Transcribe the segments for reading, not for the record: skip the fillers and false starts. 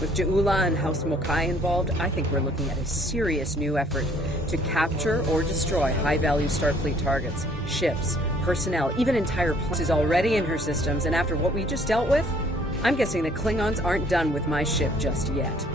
With Ja'ula and House Mokai involved, I think we're looking at a serious new effort to capture or destroy high-value Starfleet targets, ships, personnel, even entire planets. Is already in her systems, and after what we just dealt with, I'm guessing the Klingons aren't done with my ship just yet.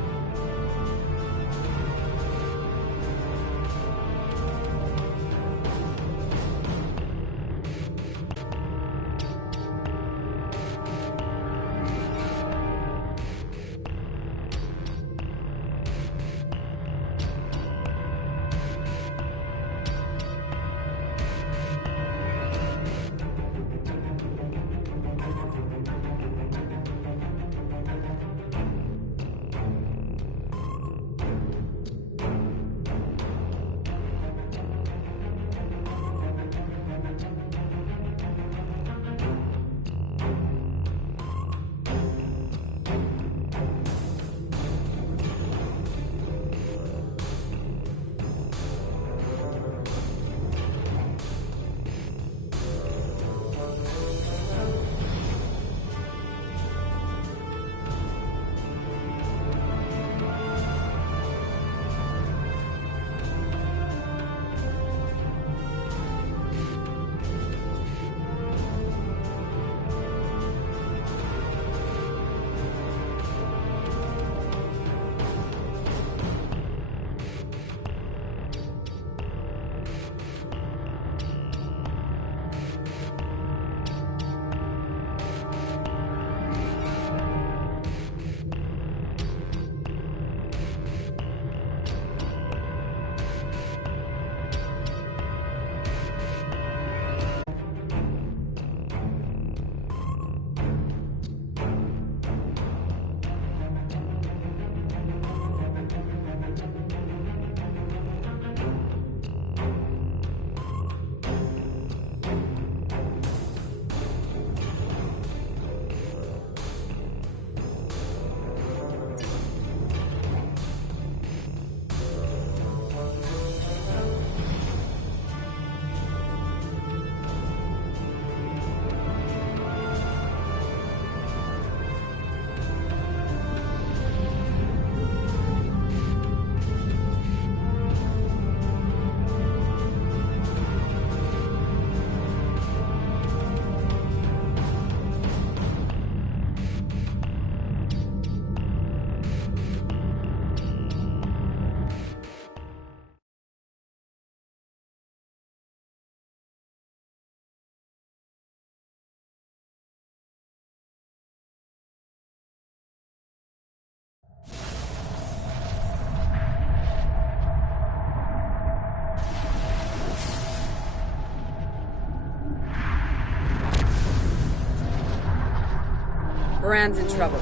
Baran's in trouble.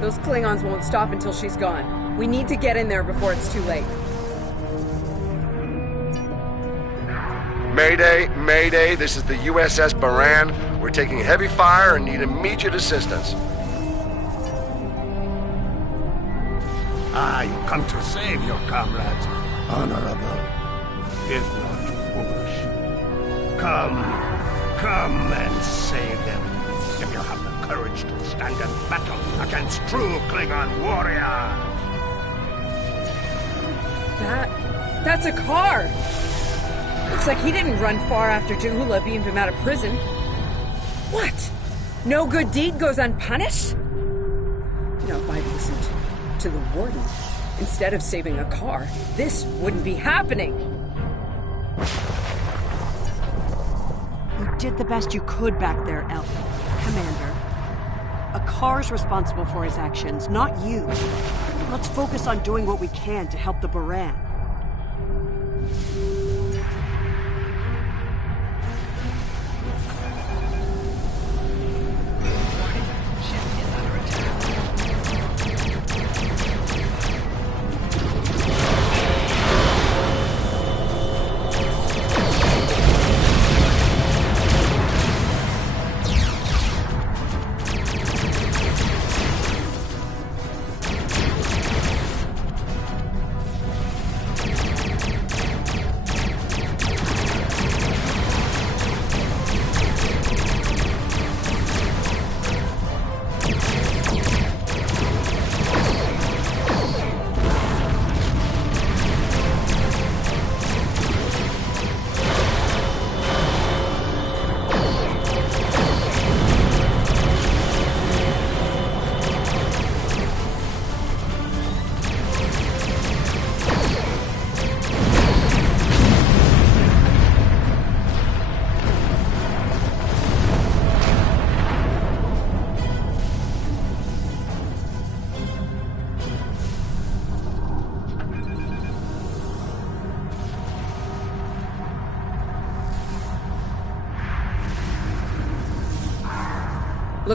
Those Klingons won't stop until she's gone. We need to get in there before it's too late. Mayday, Mayday, this is the USS Baran. We're taking heavy fire and need immediate assistance. You come to save your comrades, Honorable. If not foolish. Come and save them. If you have the courage to stand in battle against true Klingon warriors. That's a car! Looks like he didn't run far after Ja'ula beamed him out of prison. What? No good deed goes unpunished? You know, if I'd listened to the warden instead of saving a car, this wouldn't be happening. You did the best you could back there, Commander. A car's responsible for his actions, not you. Let's focus on doing what we can to help the Baran.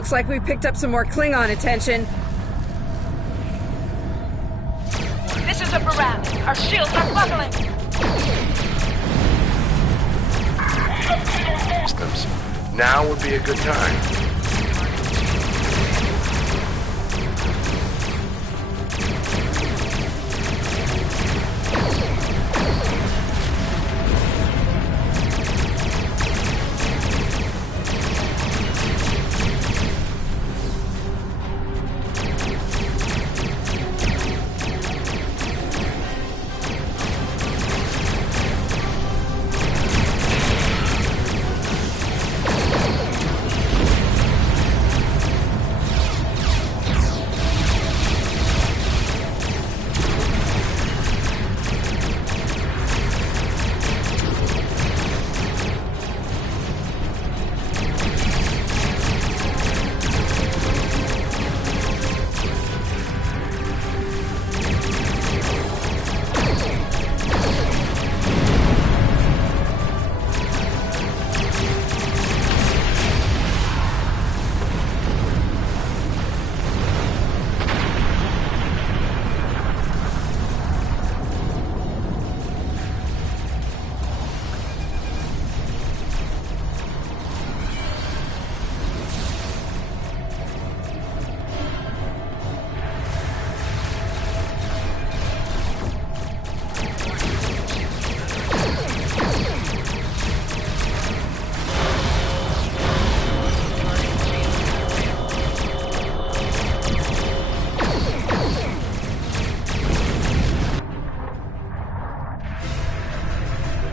Looks like we picked up some more Klingon attention. This is a Baran. Our shields are buckling. Systems. Now would be a good time.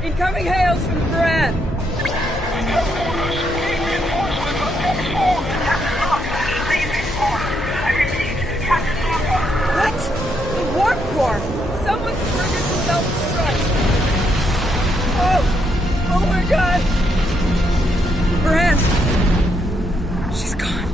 Incoming hails from Baran. What? The warp core! Someone's triggered the self-destruct. Oh my god! Baran! She's gone.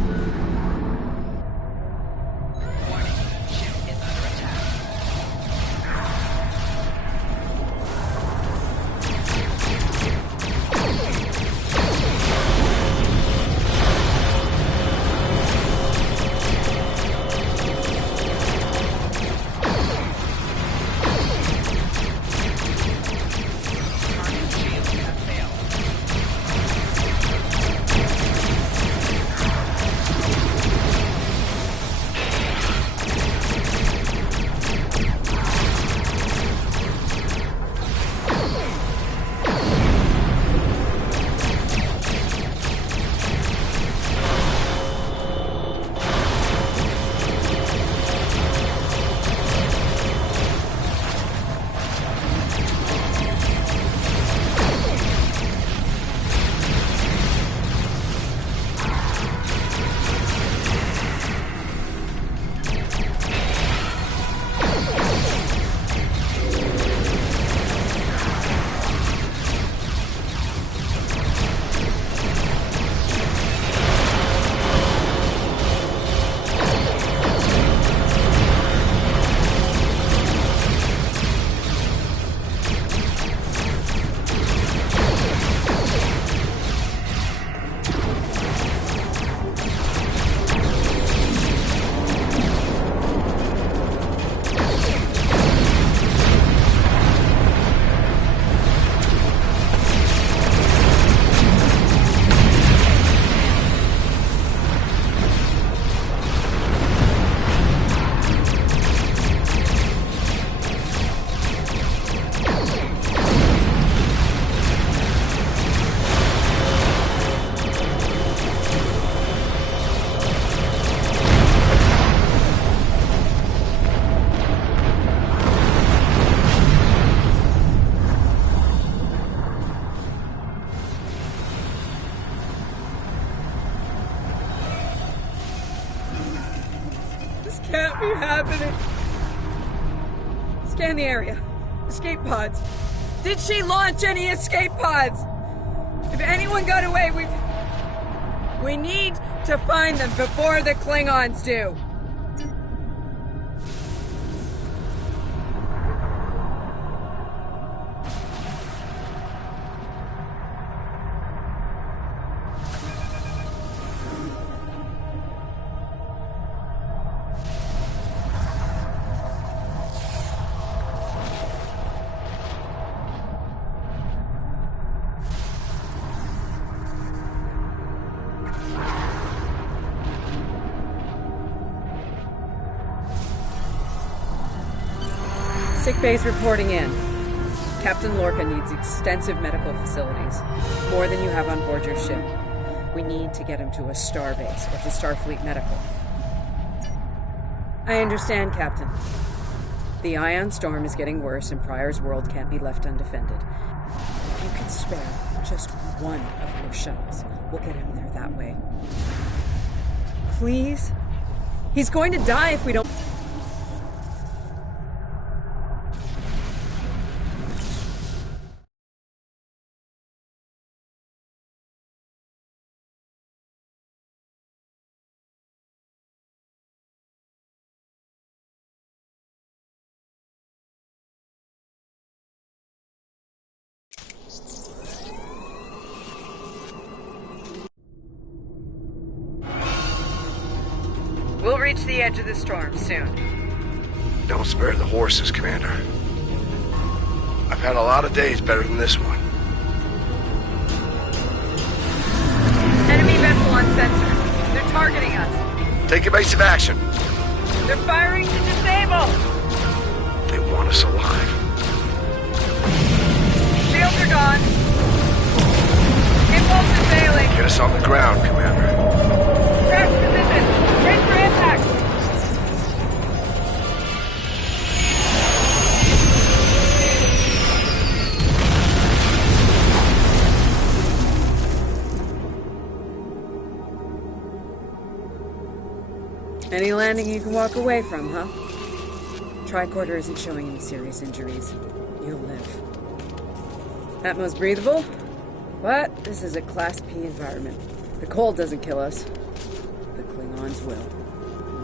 Can't be happening. Scan the area. Escape pods. Did she launch any escape pods? If anyone got away, we need to find them before the Klingons do. Sick bay's reporting in. Captain Lorca needs extensive medical facilities. More than you have on board your ship. We need to get him to a starbase or to Starfleet Medical. I understand, Captain. The ion storm is getting worse and Pryor's world can't be left undefended. If you could spare just one of your shuttles, we'll get him there that way. Please? He's going to die if we don't... We'll reach the edge of the storm soon. Don't spare the horses, Commander. I've had a lot of days better than this one. Enemy vessel on sensor. They're targeting us. Take evasive action. They're firing to disable. They want us alive. Shields are gone. Impulse is failing. Get us on the ground, Commander. Crash position. Ready for impact. Any landing you can walk away from, huh? Tricorder isn't showing any serious injuries. You'll live. Atmos breathable, but this is a Class P environment. The cold doesn't kill us. The Klingons will.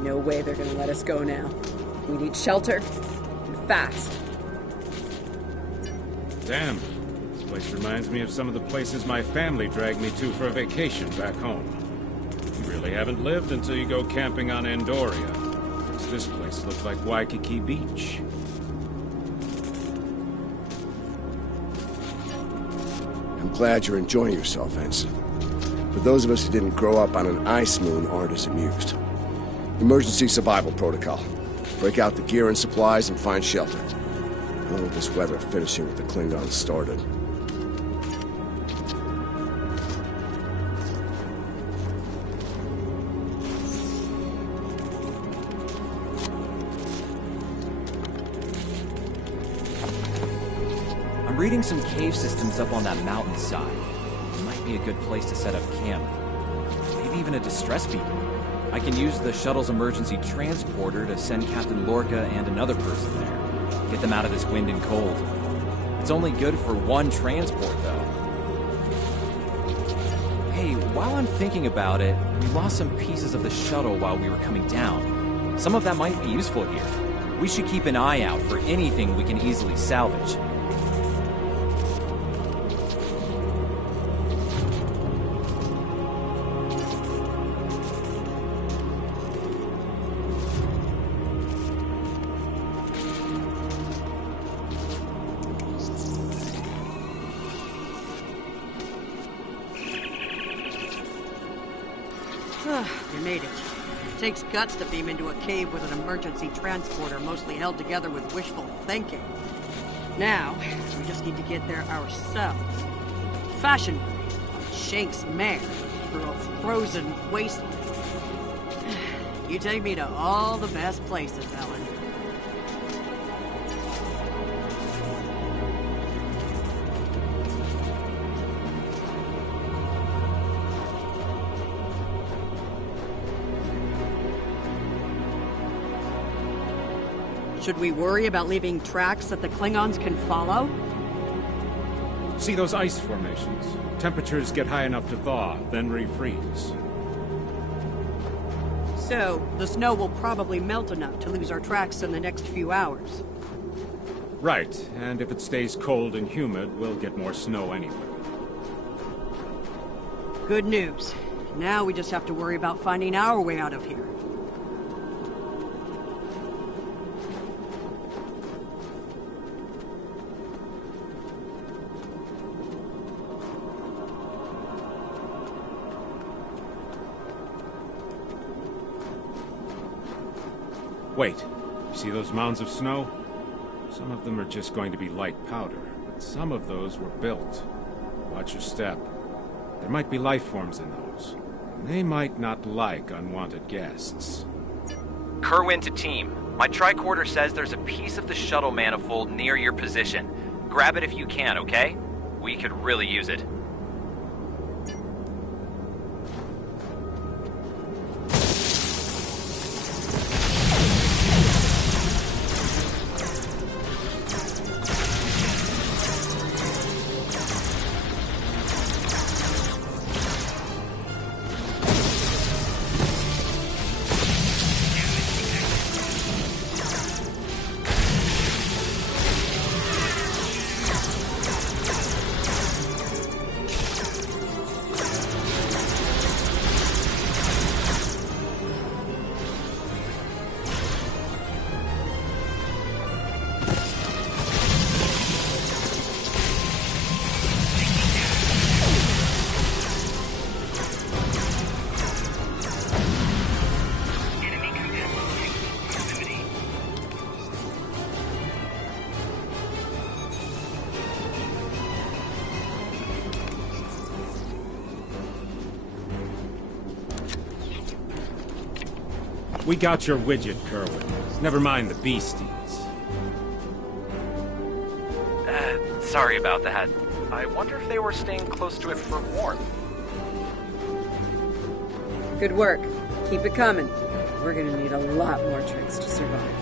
No way they're gonna let us go now. We need shelter, and fast. Damn. This place reminds me of some of the places my family dragged me to for a vacation back home. You really haven't lived until you go camping on Andoria. This place looks like Waikiki Beach. I'm glad you're enjoying yourself, Ensign. But those of us who didn't grow up on an ice moon aren't as amused. Emergency survival protocol. Break out the gear and supplies and find shelter. I don't want this weather finishing what the Klingons started. I'm reading some cave systems up on that mountainside. It might be a good place to set up camp. Maybe even a distress beacon. I can use the shuttle's emergency transporter to send Captain Lorca and another person there. Get them out of this wind and cold. It's only good for one transport, though. Hey, while I'm thinking about it, we lost some pieces of the shuttle while we were coming down. Some of that might be useful here. We should keep an eye out for anything we can easily salvage. You made it. It takes guts to beam into a cave with an emergency transporter mostly held together with wishful thinking. Now, we just need to get there ourselves. Fashionably, on Shank's mare, through a frozen wasteland. You take me to all the best places, Ellen. Should we worry about leaving tracks that the Klingons can follow? See those ice formations? Temperatures get high enough to thaw, then refreeze. So, the snow will probably melt enough to lose our tracks in the next few hours. Right, and if it stays cold and humid, we'll get more snow anyway. Good news. Now we just have to worry about finding our way out of here. Wait, you see those mounds of snow? Some of them are just going to be light powder, but some of those were built. Watch your step. There might be life forms in those. They might not like unwanted guests. Kerwin to team. My tricorder says there's a piece of the shuttle manifold near your position. Grab it if you can, okay? We could really use it. We got your widget, Kerwin. Never mind the beasties. Sorry about that. I wonder if they were staying close to it for warmth. Good work. Keep it coming. We're gonna need a lot more tricks to survive.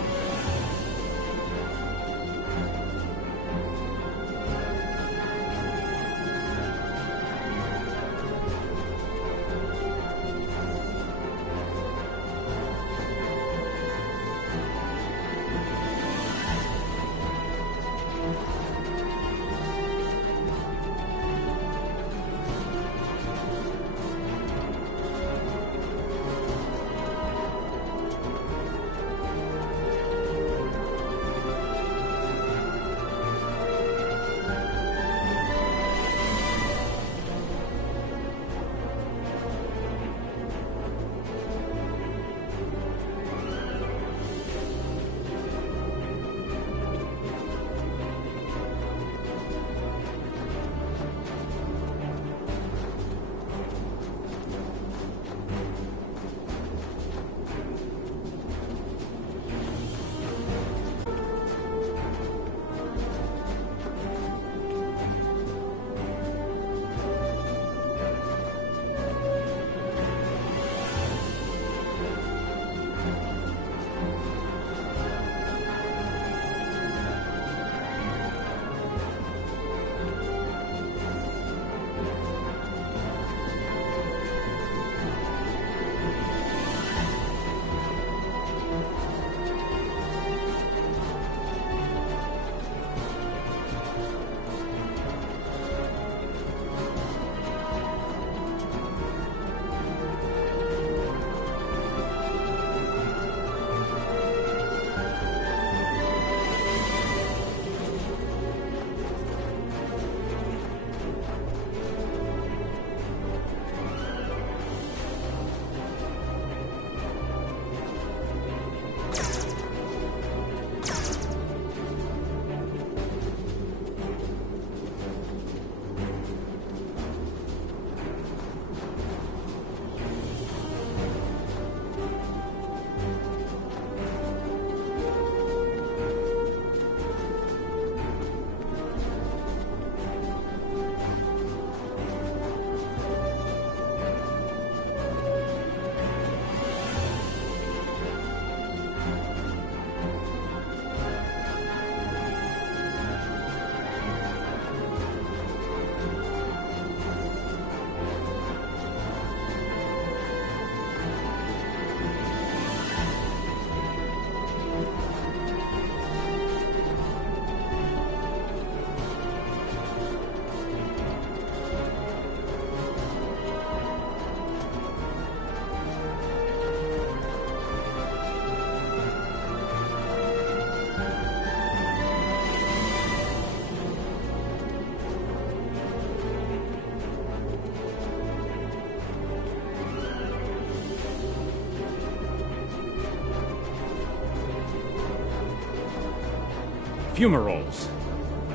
Fumaroles.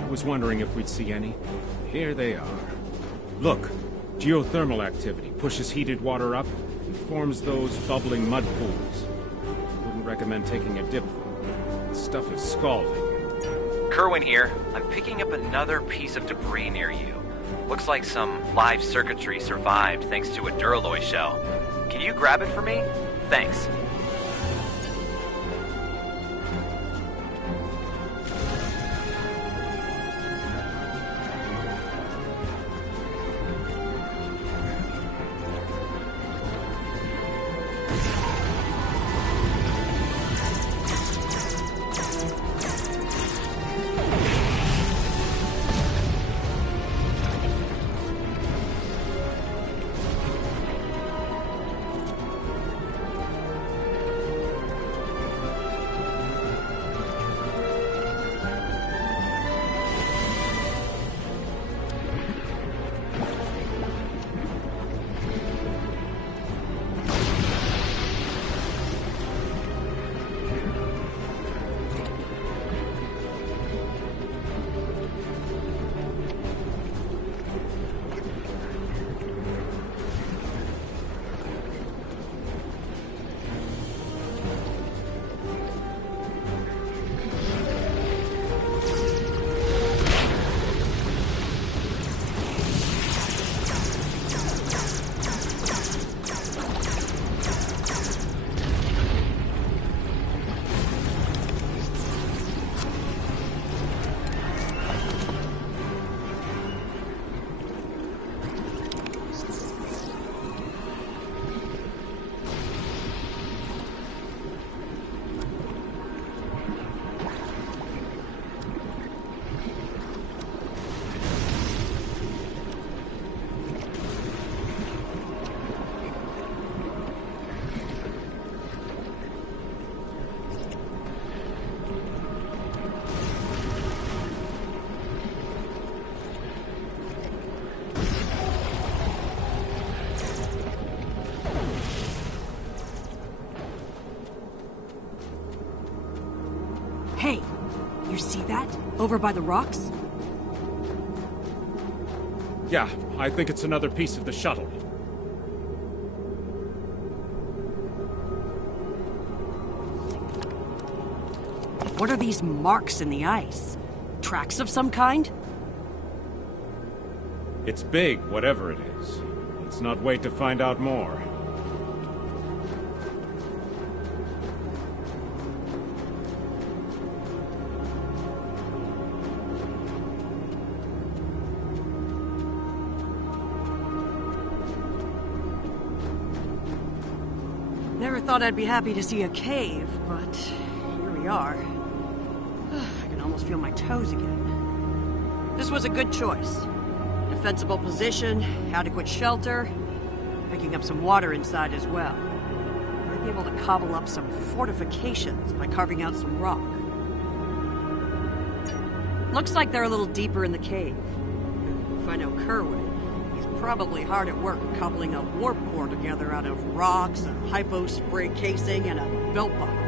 I was wondering if we'd see any. Here they are. Look, geothermal activity pushes heated water up and forms those bubbling mud pools. Wouldn't recommend taking a dip though. This stuff is scalding. Kerwin here. I'm picking up another piece of debris near you. Looks like some live circuitry survived thanks to a Duralloy shell. Can you grab it for me? Thanks. Hey, you see that? Over by the rocks? Yeah, I think it's another piece of the shuttle. What are these marks in the ice? Tracks of some kind? It's big, whatever it is. Let's not wait to find out more. Never thought I'd be happy to see a cave, but here we are. I can almost feel my toes again. This was a good choice. Defensible position, adequate shelter, picking up some water inside as well. Might be able to cobble up some fortifications by carving out some rock. Looks like they're a little deeper in the cave. If I know Kerwin, he's probably hard at work cobbling a warp core together out of rocks, a hypo spray casing, and a belt buckle.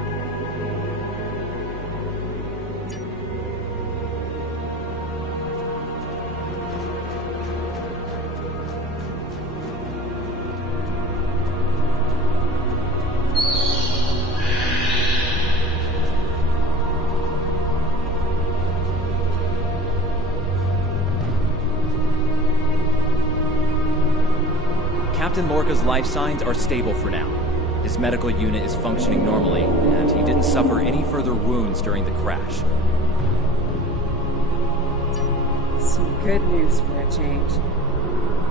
Captain Lorca's life signs are stable for now. His medical unit is functioning normally, and he didn't suffer any further wounds during the crash. Some good news for a change.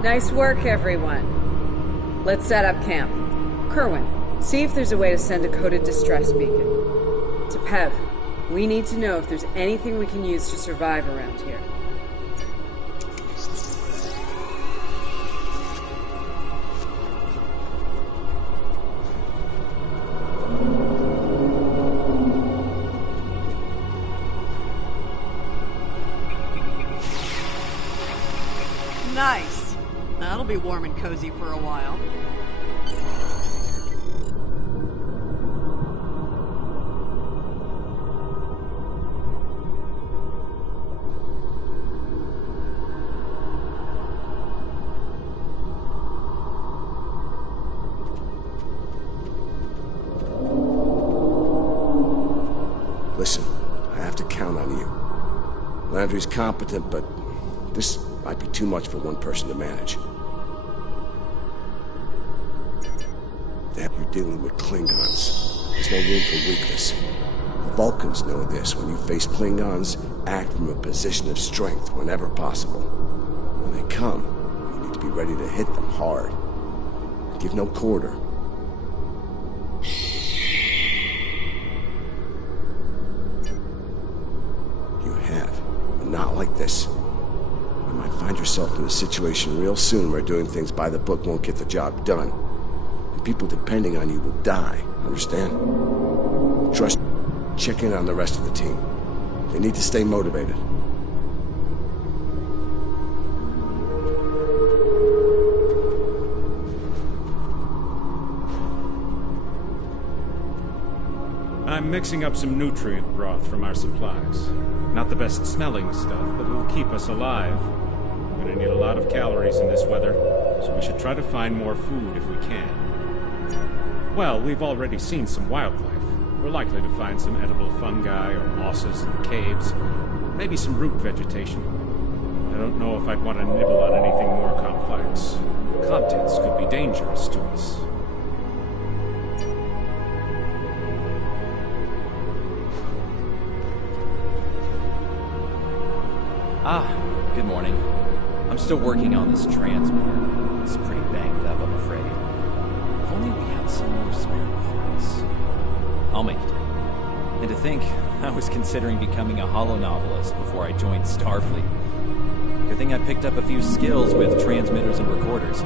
Nice work, everyone. Let's set up camp. Kerwin, see if there's a way to send a coded distress beacon. To Pev, we need to know if there's anything we can use to survive around here. Nice. That'll be warm and cozy for a while. Listen, I have to count on you. Landry's competent, but this might be too much for one person to manage. You're dealing with Klingons. There's no room for weakness. The Vulcans know this. When you face Klingons, act from a position of strength whenever possible. When they come, you need to be ready to hit them hard. Give no quarter. You have, but not like this. You might find yourself in a situation real soon where doing things by the book won't get the job done. And people depending on you will die, understand? Trust. Check in on the rest of the team. They need to stay motivated. I'm mixing up some nutrient broth from our supplies. Not the best smelling stuff, but it'll keep us alive. We're gonna need a lot of calories in this weather, so we should try to find more food if we can. Well, we've already seen some wildlife. We're likely to find some edible fungi or mosses in the caves. Maybe some root vegetation. I don't know if I'd want to nibble on anything more complex. The contents could be dangerous to us. Good morning. I'm still working on this transmitter. It's pretty banged up, I'm afraid. If only we had some more spare parts. I'll make it. And to think, I was considering becoming a holo-novelist before I joined Starfleet. Good thing I picked up a few skills with transmitters and recorders.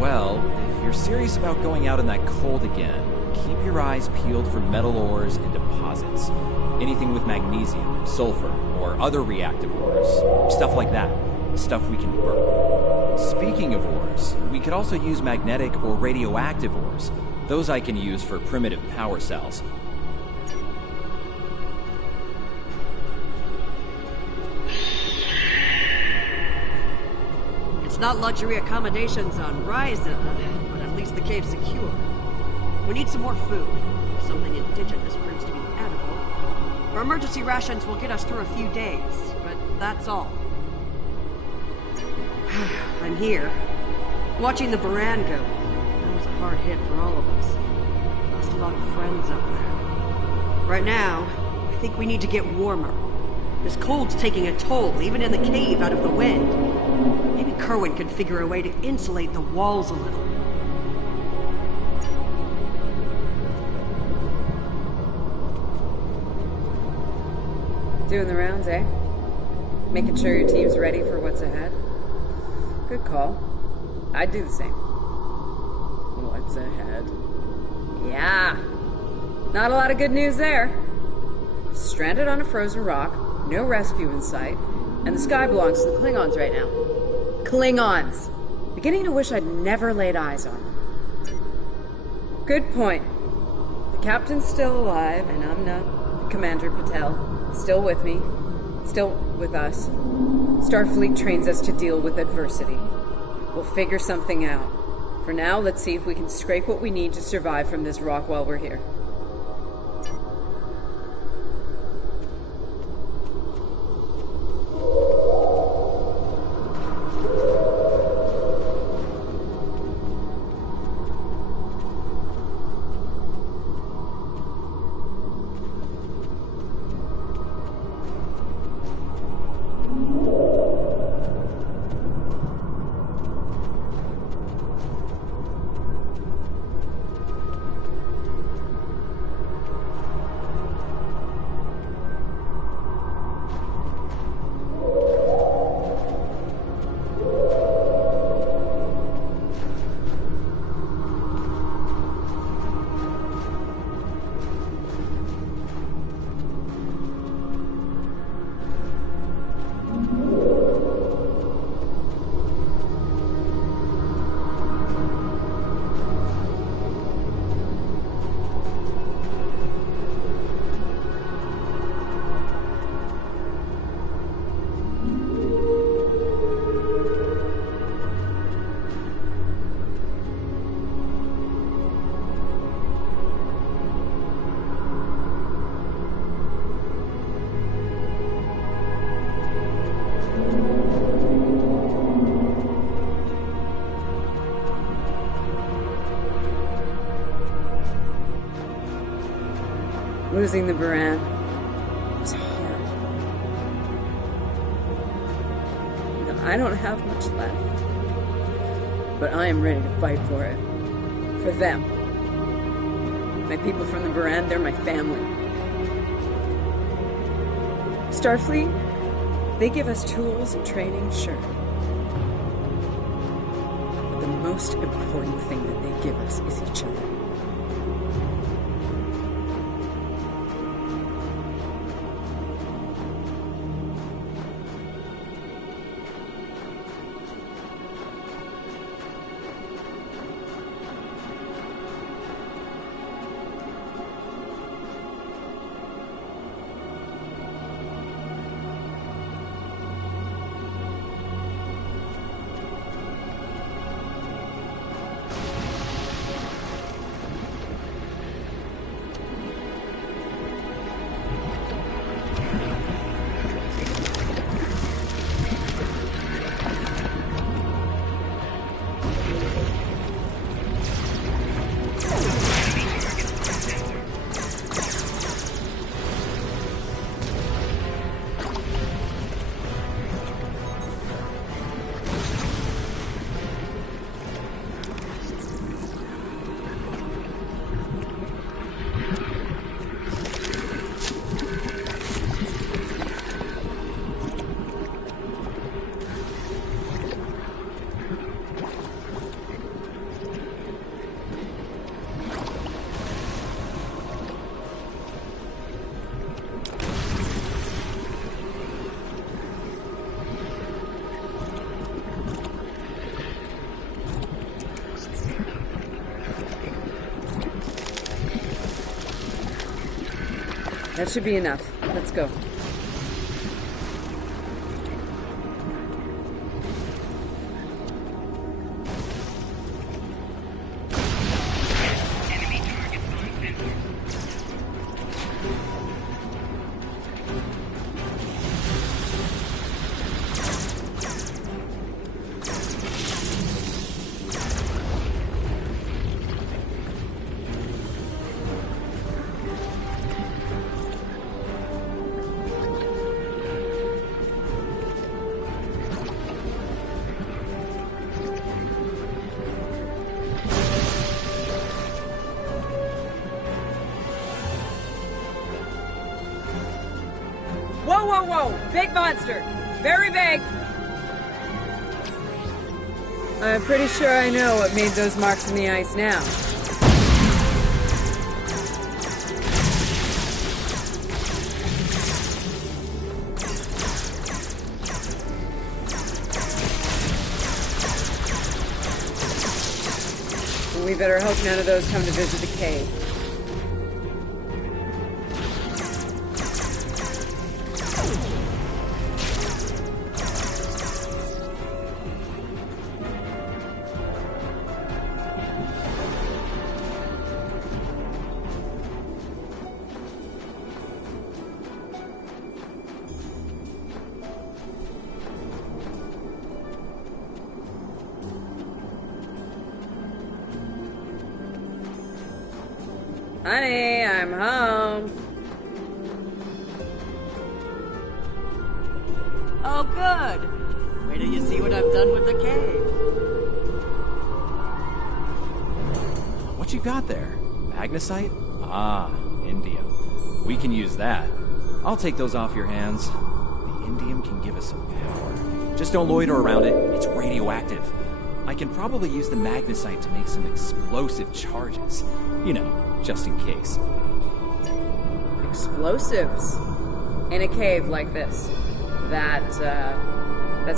Well, if you're serious about going out in that cold again, keep your eyes peeled for metal ores and deposits. Anything with magnesium, sulfur, or other reactive ores. Stuff like that. Stuff we can burn. Speaking of ores, we could also use magnetic or radioactive ores. Those I can use for primitive power cells. It's not luxury accommodations on Ryza, but at least the cave's secure. We need some more food. Something indigenous proves to be edible. Our emergency rations will get us through a few days, but that's all. I'm here, watching the Baran go. That was a hard hit for all of us. Lost a lot of friends up there. Right now, I think we need to get warmer. This cold's taking a toll, even in the cave out of the wind. Maybe Kerwin can figure a way to insulate the walls a little. Doing the rounds, eh? Making sure your team's ready for what's ahead? Good call. I'd do the same. What's ahead? Yeah. Not a lot of good news there. Stranded on a frozen rock, no rescue in sight, and the sky belongs to the Klingons right now. Klingons! Beginning to wish I'd never laid eyes on them. Good point. The captain's still alive, and Amna, Commander Patel, still with me, still with us. Starfleet trains us to deal with adversity. We'll figure something out. For now, let's see if we can scrape what we need to survive from this rock while we're here. Losing the Baran was hard. You know, I don't have much left, but I am ready to fight for it. For them. My people from the Baran, they're my family. Starfleet, they give us tools and training, sure. But the most important thing that they give us is each other. That should be enough. Let's go. Whoa, whoa, whoa! Big monster! Very big! I'm pretty sure I know what made those marks in the ice now. We better hope none of those come to visit the cave. Honey, I'm home. Oh, good. Wait till you see what I've done with the cave. What you got there? Magnesite? Ah, indium. We can use that. I'll take those off your hands. The indium can give us some power. Just don't loiter around it. It's radioactive. I can probably use the magnesite to make some explosive charges. You know, just in case. Explosives? In a cave like this? That's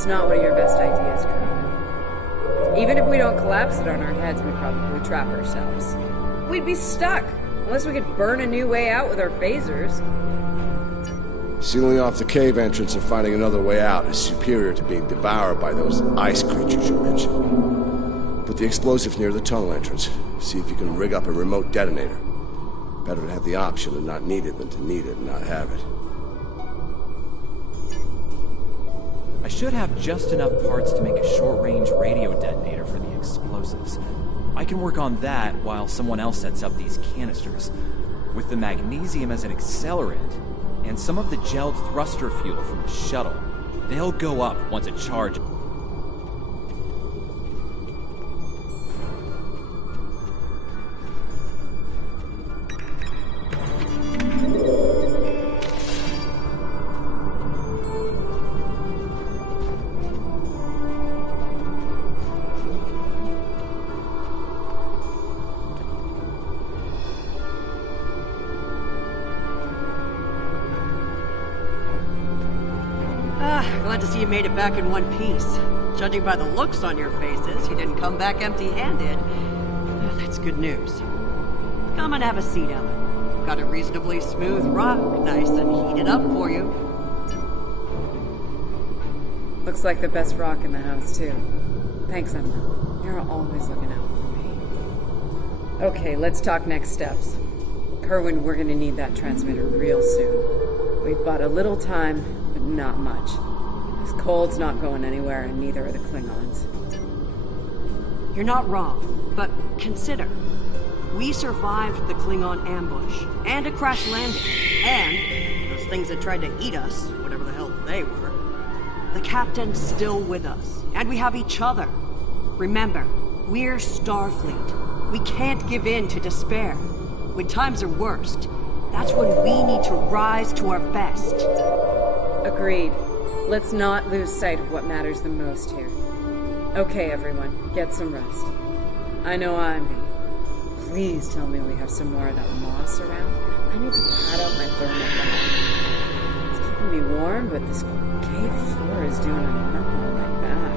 not one of your best ideas, Colonel. Even if we don't collapse it on our heads, we'd probably trap ourselves. We'd be stuck, unless we could burn a new way out with our phasers. Sealing off the cave entrance and finding another way out is superior to being devoured by those ice creatures you mentioned. Put the explosive near the tunnel entrance. See if you can rig up a remote detonator. Better to have the option and not need it than to need it and not have it. I should have just enough parts to make a short-range radio detonator for the explosives. I can work on that while someone else sets up these canisters. With the magnesium as an accelerant, and some of the gelled thruster fuel from the shuttle, they'll go up once it charges. Glad to see you made it back in one piece. Judging by the looks on your faces, you didn't come back empty-handed. That's good news. Come and have a seat, Ellen. Got a reasonably smooth rock, nice and heated up for you. Looks like the best rock in the house, too. Thanks, Emma. You're always looking out for me. Okay, let's talk next steps. Kerwin, we're gonna need that transmitter real soon. We've bought a little time, but not much. This cold's not going anywhere, and neither are the Klingons. You're not wrong, but consider. We survived the Klingon ambush, and a crash landing, and those things that tried to eat us, whatever the hell they were. The captain's still with us, and we have each other. Remember, we're Starfleet. We can't give in to despair. When times are worst, that's when we need to rise to our best. Agreed. Let's not lose sight of what matters the most here. Okay, everyone, get some rest. I know I'm beat. Please tell me we have some more of that moss around. I need to pad out my thermal bag. It's keeping me warm, but this cave floor is doing a number on my back.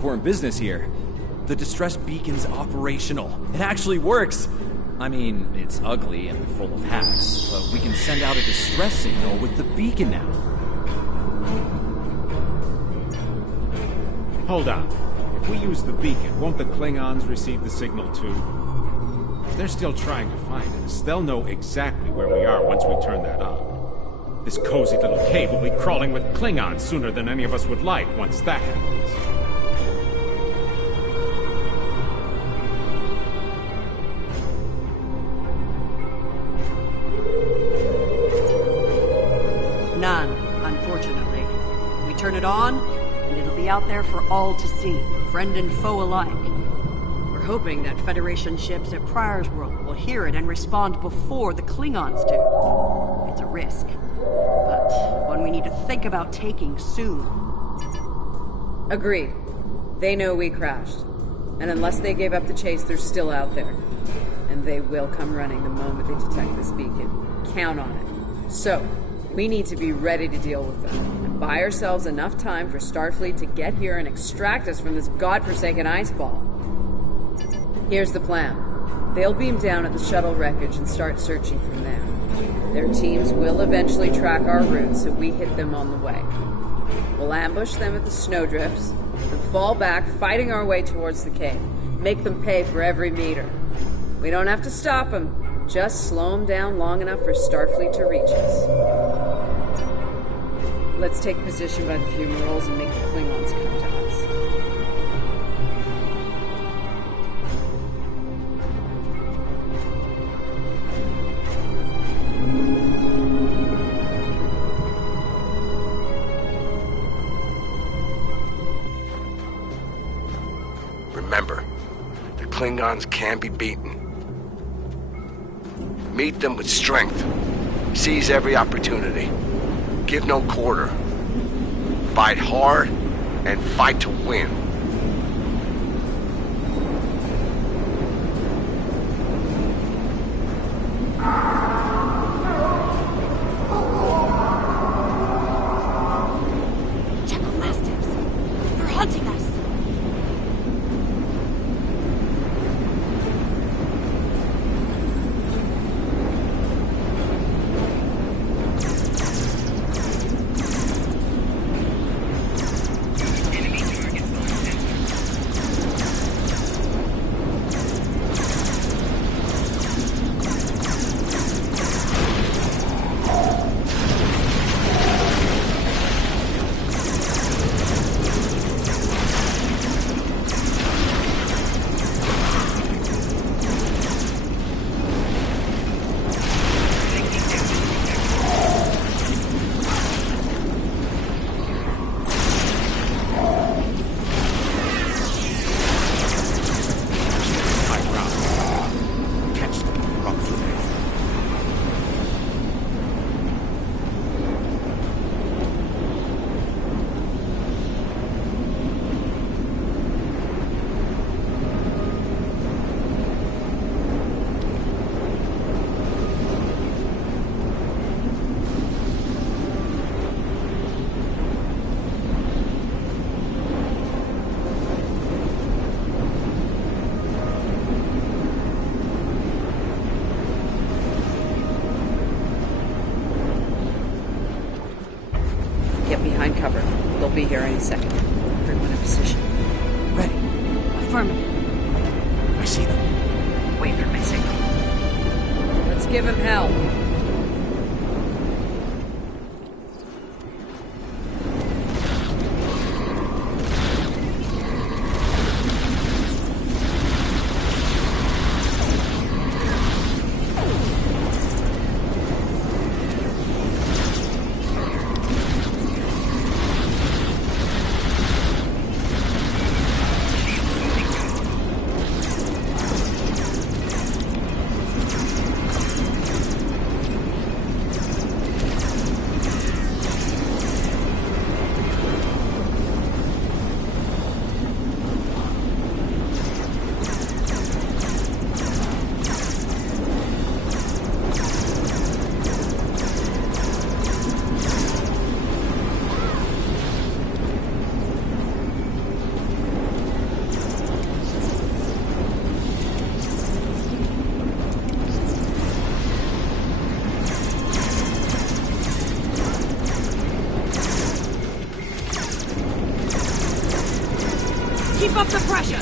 We're in business here. The distress beacon's operational. It actually works. I mean, it's ugly and full of hacks, but we can send out a distress signal with the beacon now. Hold on. If we use the beacon, won't the Klingons receive the signal too? If they're still trying to find us, they'll know exactly where we are once we turn that on. This cozy little cave will be crawling with Klingons sooner than any of us would like once that happens. None, unfortunately. We turn it on, and it'll be out there for all to see, friend and foe alike. We're hoping that Federation ships at Pryor's World will hear it and respond before the Klingons do. It's a risk, but one we need to think about taking soon. Agreed. They know we crashed. And unless they gave up the chase, they're still out there. And they will come running the moment they detect this beacon. Count on it. So, we need to be ready to deal with them, and buy ourselves enough time for Starfleet to get here and extract us from this godforsaken ice ball. Here's the plan. They'll beam down at the shuttle wreckage and start searching from there. Their teams will eventually track our route, so we hit them on the way. We'll ambush them at the snowdrifts, then fall back, fighting our way towards the cave. Make them pay for every meter. We don't have to stop them. Just slow them down long enough for Starfleet to reach us. Let's take position by the fumaroles and make the Klingons come to us. Remember, the Klingons can be beaten. Meet them with strength. Seize every opportunity. Give no quarter. Fight hard and fight to win. Check the mastiffs. They're hunting us. behind cover. They'll be here any second. Everyone in position. Ready. Affirmative. I see them. Wait for my signal. Let's give him hell. Keep up the pressure!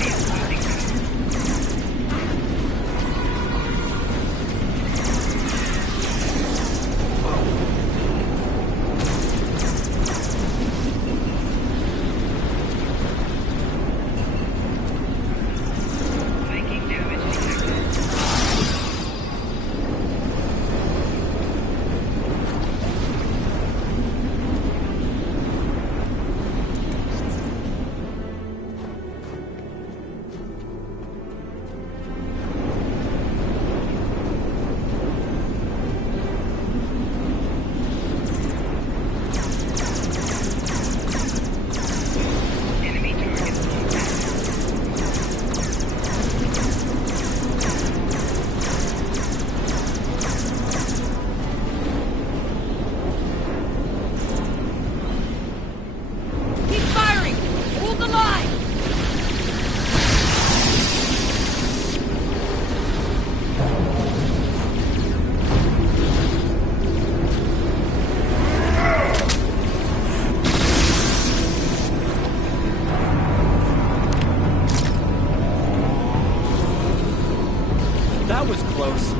That was close.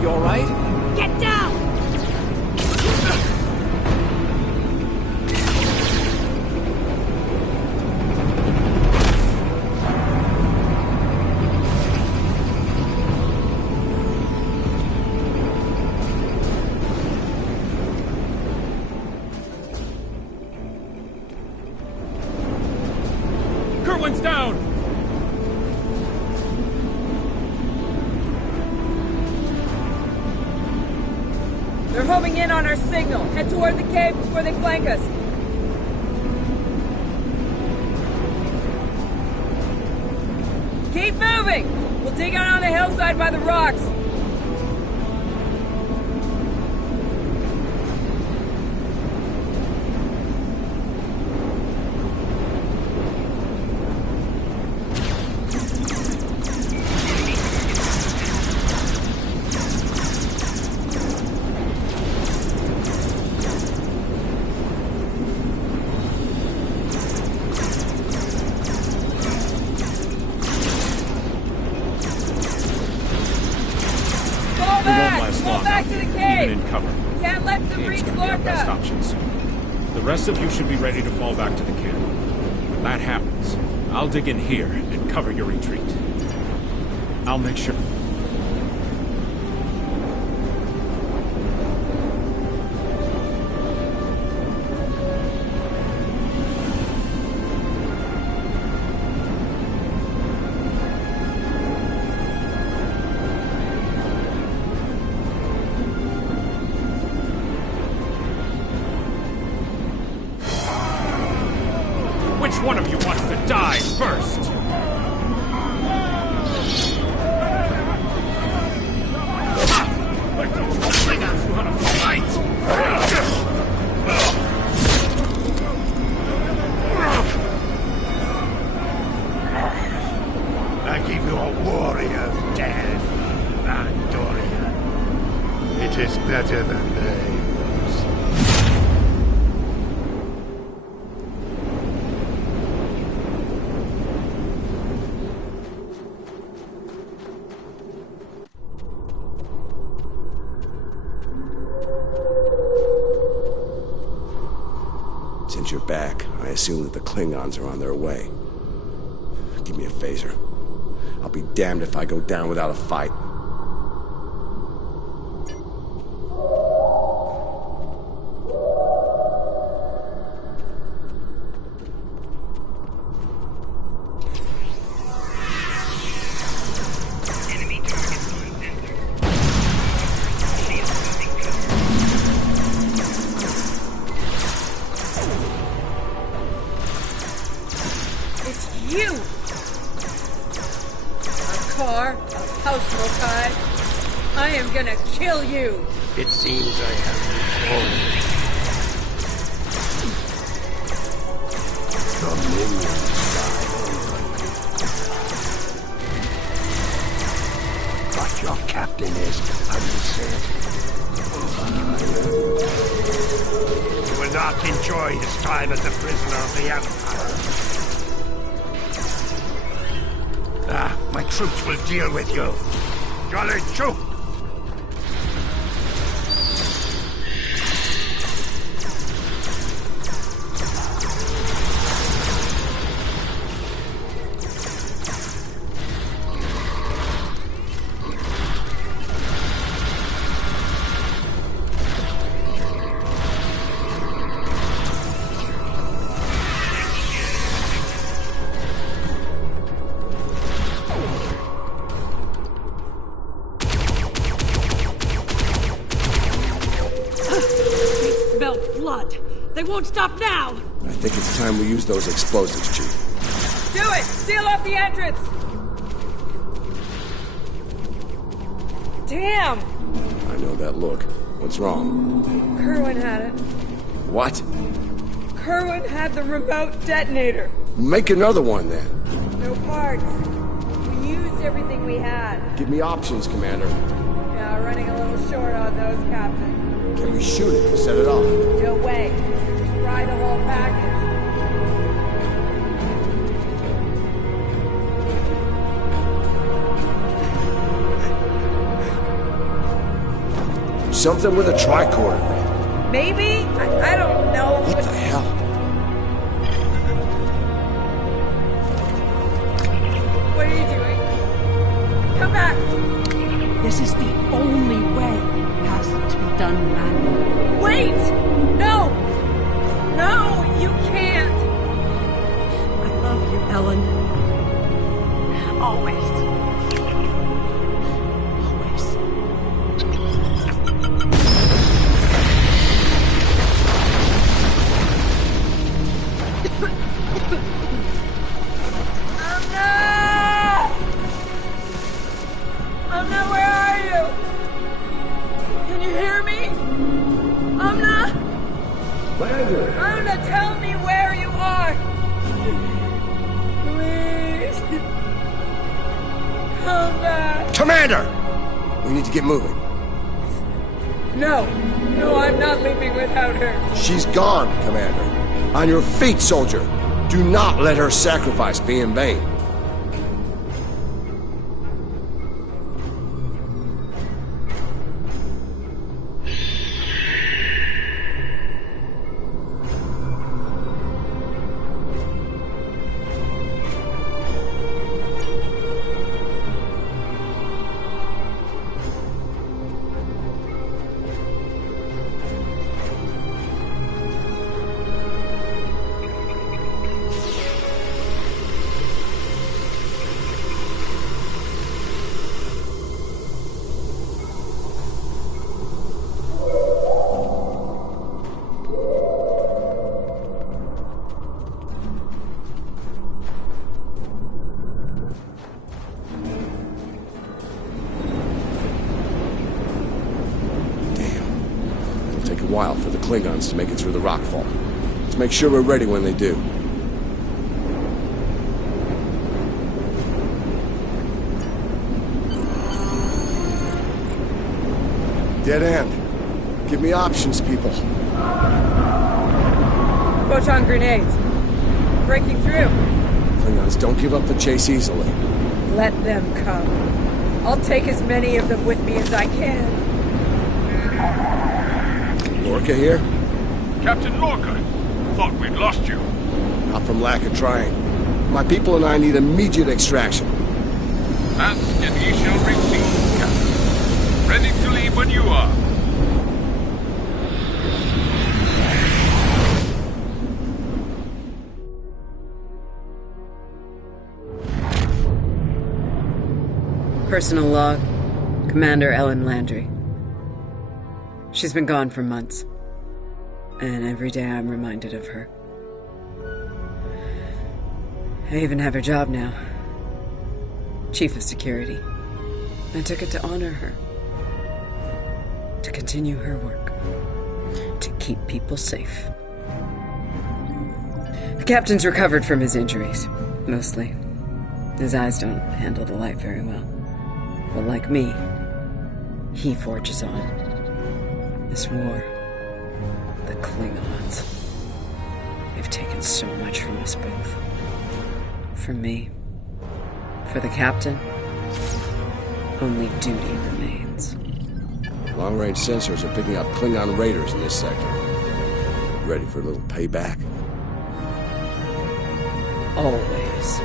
You alright? Get down! Kerwin's down! They're homing in on our signal. Head toward the cave before they flank us. Keep moving! We'll dig out on the hillside by the rocks. Back to the cave! Even in cover. Can't let them Cave's reach gonna be our best Lorca! option soon. The rest of you should be ready to fall back to the camp. When that happens, I'll dig in here and cover your retreat. I'll make sure... Which one of you wants to die first? I don't know how to fight! I give you a warrior's death, Andoria. It is better than theirs. you're back, I assume that the Klingons are on their way. Give me a phaser. I'll be damned if I go down without a fight. You! A car, a houseboat high. I am gonna kill you! It seems I have been told. The minions die over. But your captain is unsaid. He will not enjoy his time as a prisoner of the Empire. My troops will deal with you. Jolly Chu! They won't stop now! I think it's time we use those explosives, Chief. Do it! Seal off the entrance! Damn! I know that look. What's wrong? Kerwin had it. What? Kerwin had the remote detonator. Make another one, then. No parts. We used everything we had. Give me options, Commander. Yeah, running a little short on those, Captain. Can we shoot it to set it off? No way. Just fry the whole package. Something with a tricorder, then. Maybe? I don't know. What the hell? What are you doing? Come back! This is the only way. It has to be done manually. Wait! No! No, you can't! I love you, Ellen. Always. Always. Amna, where are you? Can you hear me? Amna, tell me where you are. Please. Come back. Commander! We need to get moving. No, I'm not leaving without her. She's gone, Commander. On your feet, soldier. Do not let her sacrifice be in vain. While for the Klingons to make it through the rockfall. Let's make sure we're ready when they do. Dead end. Give me options, people. Photon grenades. Breaking through. Klingons don't give up the chase easily. Let them come. I'll take as many of them with me as I can. Lorca here? Captain Lorca, Thought we'd lost you. Not from lack of trying. My people and I need immediate extraction. Ask and ye shall receive, Captain. Ready to leave when you are. Personal log, Commander Ellen Landry. She's been gone for months, and every day I'm reminded of her. I even have her job now. Chief of Security. I took it to honor her. To continue her work. To keep people safe. The captain's recovered from his injuries, mostly. His eyes don't handle the light very well. But like me, he forges on. This war, the Klingons, they've taken so much from us both. For me, for the captain, only duty remains. Long-range sensors are picking up Klingon raiders in this sector. Ready for a little payback? Always.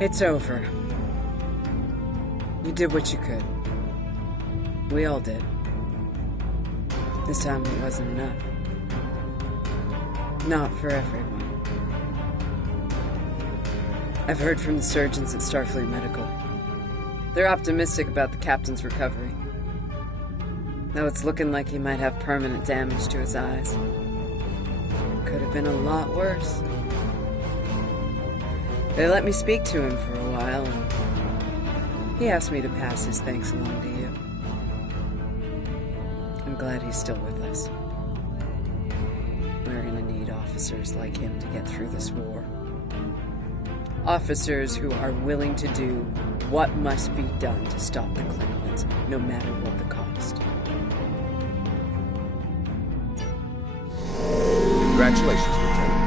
It's over. You did what you could. We all did. This time it wasn't enough. Not for everyone. I've heard from the surgeons at Starfleet Medical. They're optimistic about the captain's recovery. Though it's looking like he might have permanent damage to his eyes. Could have been a lot worse. They let me speak to him for a while, and he asked me to pass his thanks along to you. I'm glad he's still with us. We're gonna need officers like him to get through this war. Officers who are willing to do what must be done to stop the Klingons, no matter what the cost. Congratulations, Lieutenant.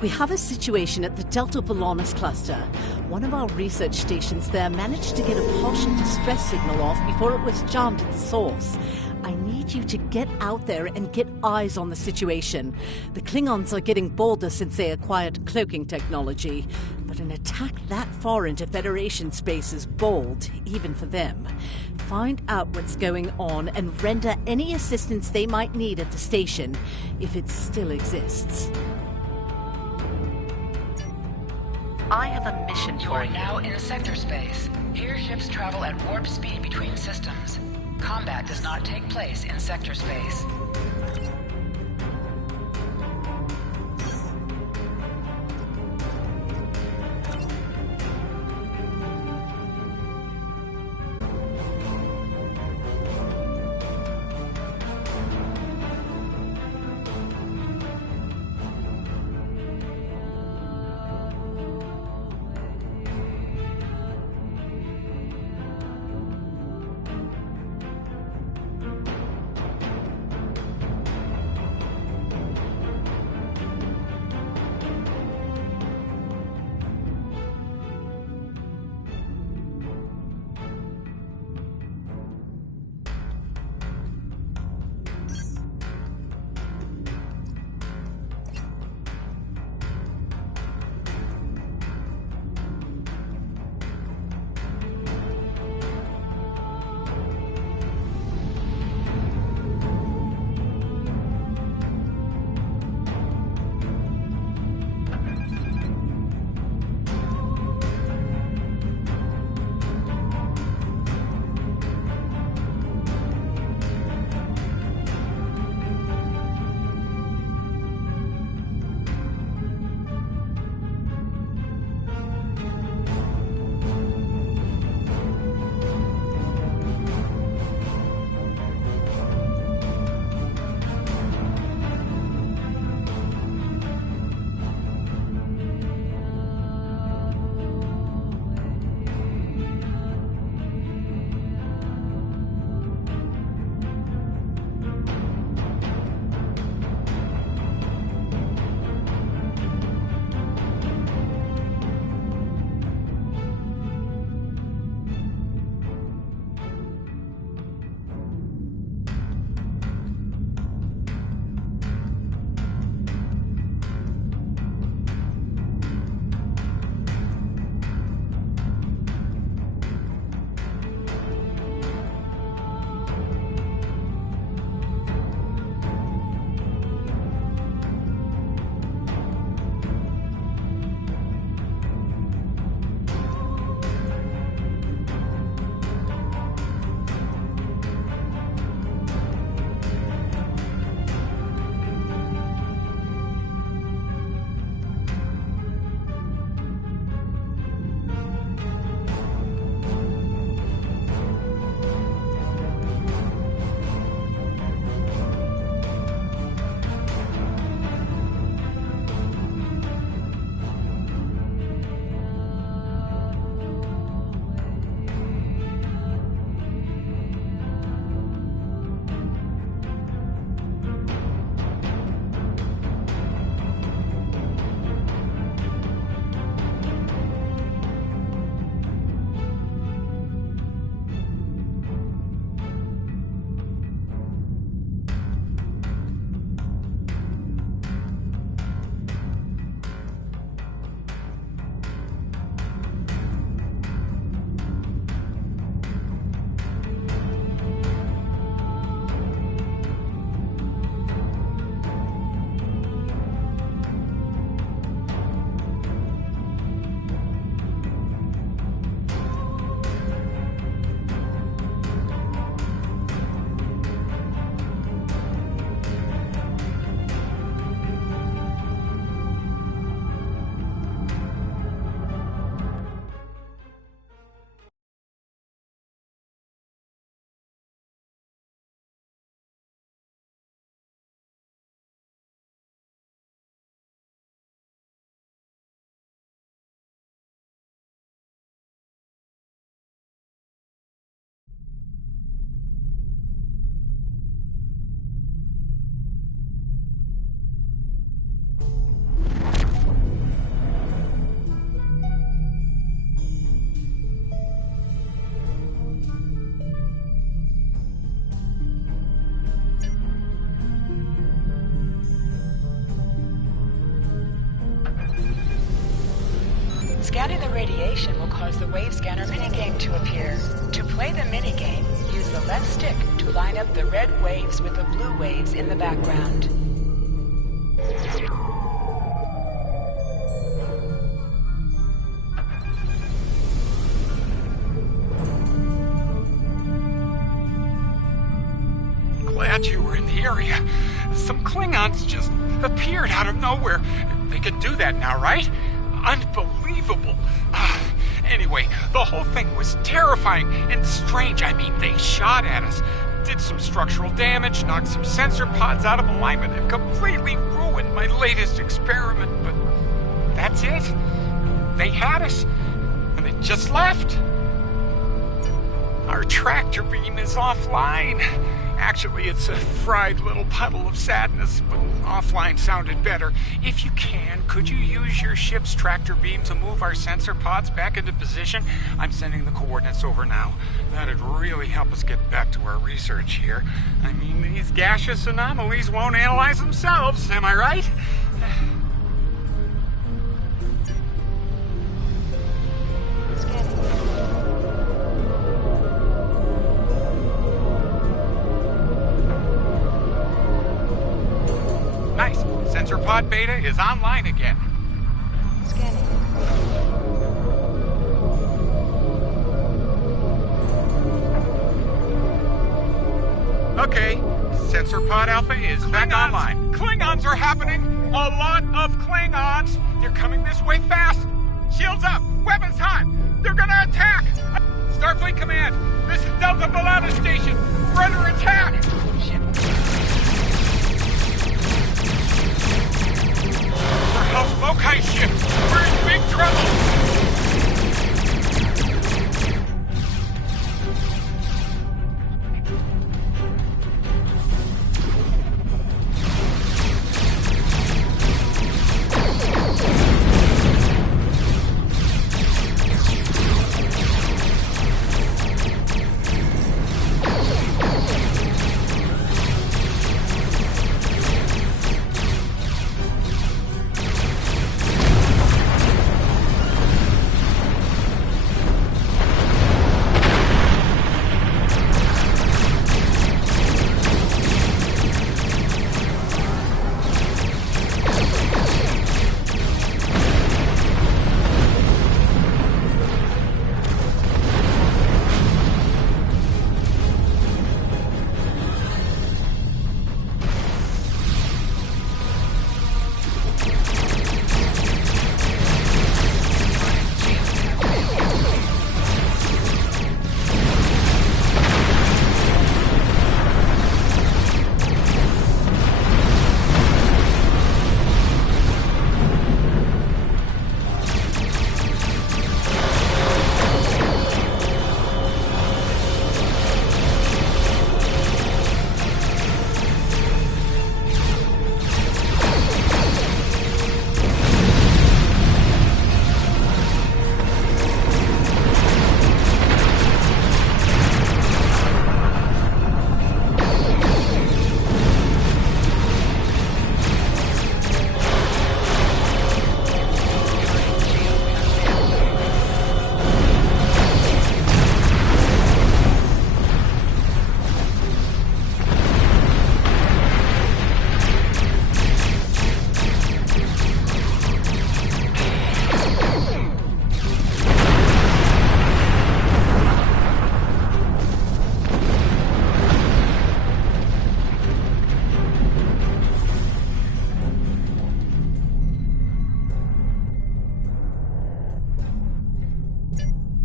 We have a situation at the Delta Volanus cluster. One of our research stations there managed to get a partial distress signal off before it was jammed at the source. I need you to get out there and get eyes on the situation. The Klingons are getting bolder since they acquired cloaking technology, but an attack that far into Federation space is bold, even for them. Find out what's going on and render any assistance they might need at the station, if it still exists. I have a mission You for are you. now in sector space. Here ships travel at warp speed between systems. Combat does not take place in sector space. Scanning the radiation will cause the wave scanner minigame to appear. To play the minigame, use the left stick to line up the red waves with the blue waves in the background. Glad you were in the area. Some Klingons just appeared out of nowhere. They can do that now, right? Unbelievable. Anyway, the whole thing was terrifying and strange. I mean, they shot at us, did some structural damage, knocked some sensor pods out of alignment, and completely ruined my latest experiment. But that's it. They had us, and they just left. Our tractor beam is offline. Actually, it's a fried little puddle of sadness, but offline sounded better. If you can, could you use your ship's tractor beam to move our sensor pods back into position? I'm sending the coordinates over now. That'd really help us get back to our research here. I mean, these gaseous anomalies won't analyze themselves, am I right? Nice. Sensor pod beta is online again. Scanning. Okay. Sensor pod alpha is back online. Klingons are happening. A lot of Klingons. They're coming this way fast. Shields up. Weapons hot. They're gonna attack. Starfleet Command. This is Delta Volana Station. We're under attack. Ship. House Lokai ship! We're in big trouble!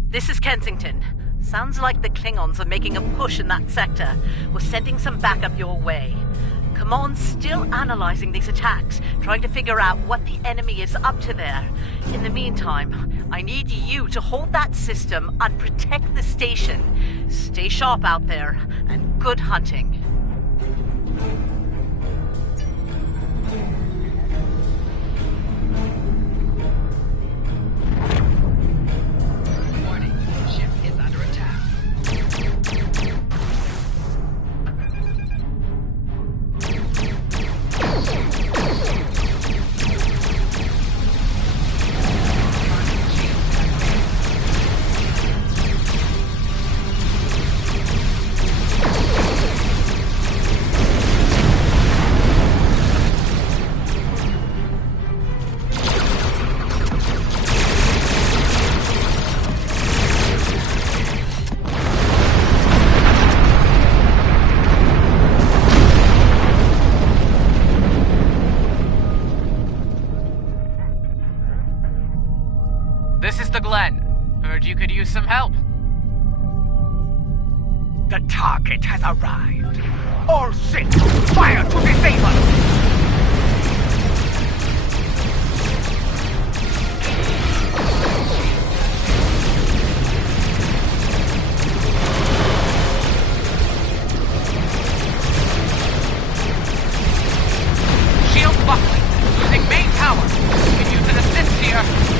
This is Kensington. Sounds like the Klingons are making a push in that sector. We're sending some backup your way. Command's still analyzing these attacks, trying to figure out what the enemy is up to there. In the meantime, I need you to hold that system and protect the station. Stay sharp out there, and good hunting. Warning. Ship is under attack. Shield Glenn. Heard you could use some help. The target has arrived. All ships, fire to disable! Shield buckling. Losing main tower. We can use an assist here.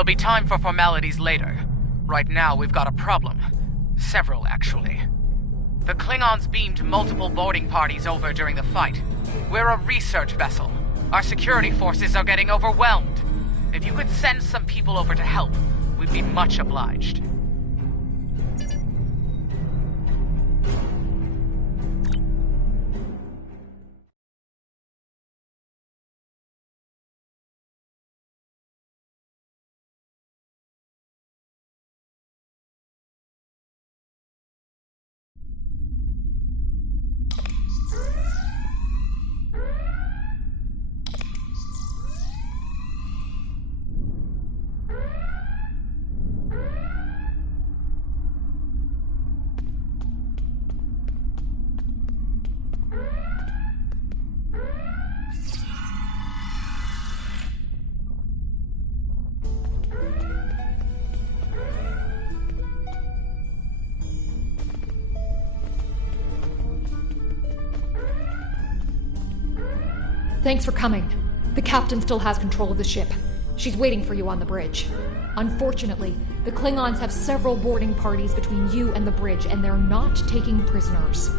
There'll be time for formalities later. Right now, we've got a problem. Several, actually. The Klingons beamed multiple boarding parties over during the fight. We're a research vessel. Our security forces are getting overwhelmed. If you could send some people over to help, we'd be much obliged. Thanks for coming. The captain still has control of the ship. She's waiting for you on the bridge. Unfortunately, the Klingons have several boarding parties between you and the bridge, and they're not taking prisoners.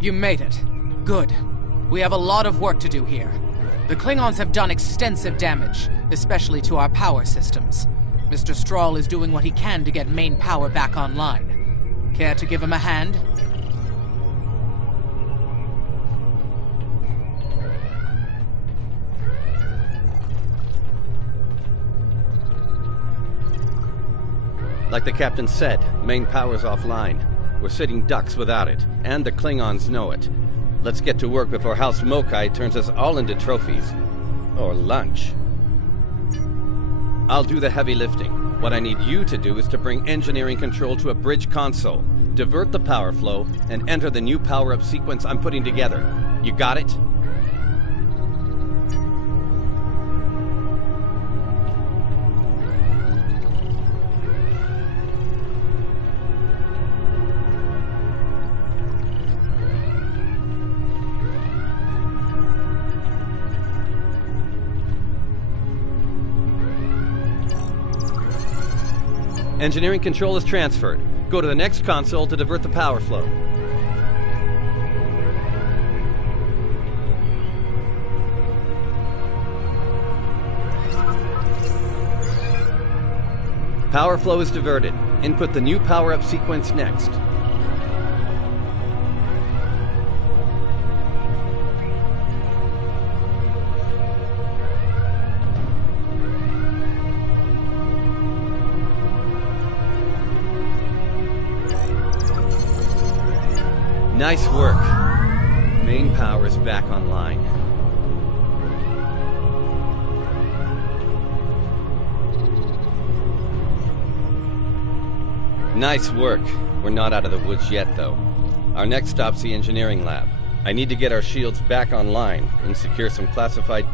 You made it. Good. We have a lot of work to do here. The Klingons have done extensive damage, especially to our power systems. Mr. Strahl is doing what he can to get main power back online. Care to give him a hand? Like the captain said, main power's offline. We're sitting ducks without it, and the Klingons know it. Let's get to work before House Mokai turns us all into trophies. Or lunch. I'll do the heavy lifting. What I need you to do is to bring engineering control to a bridge console, divert the power flow, and enter the new power-up sequence I'm putting together. You got it? Engineering control is transferred. Go to the next console to divert the power flow. Power flow is diverted. Input the new power-up sequence next. Nice work. Main power is back online. Nice work. We're not out of the woods yet, though. Our next stop's the engineering lab. I need to get our shields back online and secure some classified...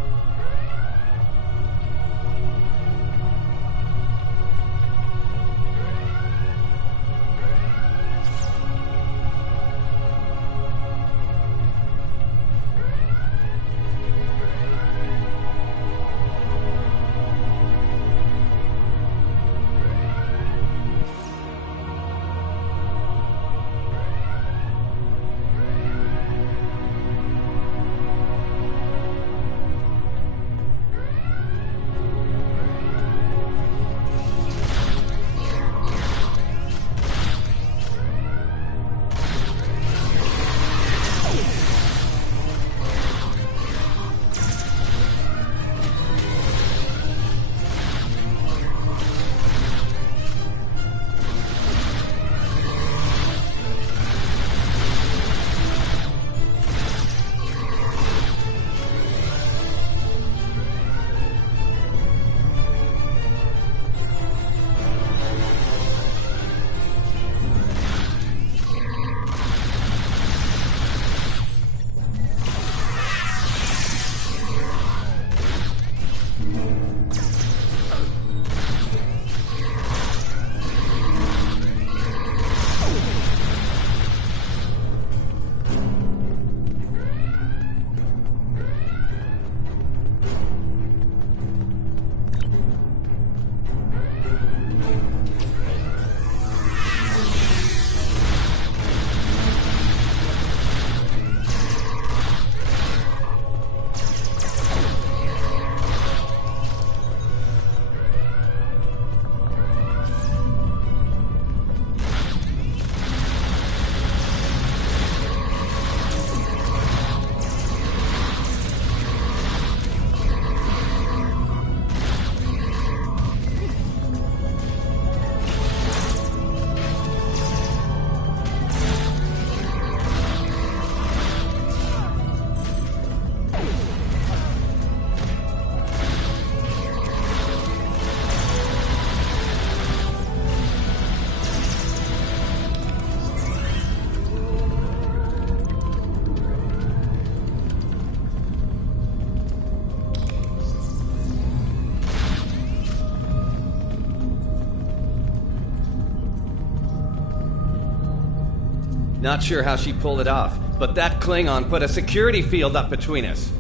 Not sure how she pulled it off, but that Klingon put a security field up between us.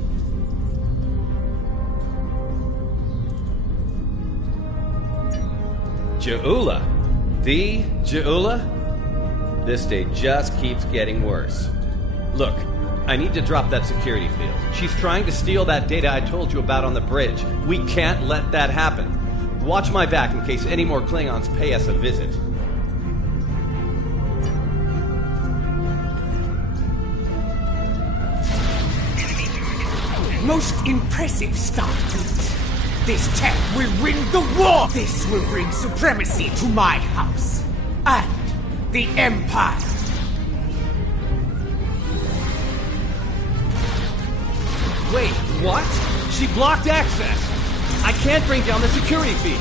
Ja'ula? The Ja'ula? This day just keeps getting worse. Look, I need to drop that security field. She's trying to steal that data I told you about on the bridge. We can't let that happen. Watch my back in case any more Klingons pay us a visit. Most impressive start to it. This tech will win the war! This will bring supremacy to my house. And the Empire. Wait, what? She blocked access! I can't bring down the security feed!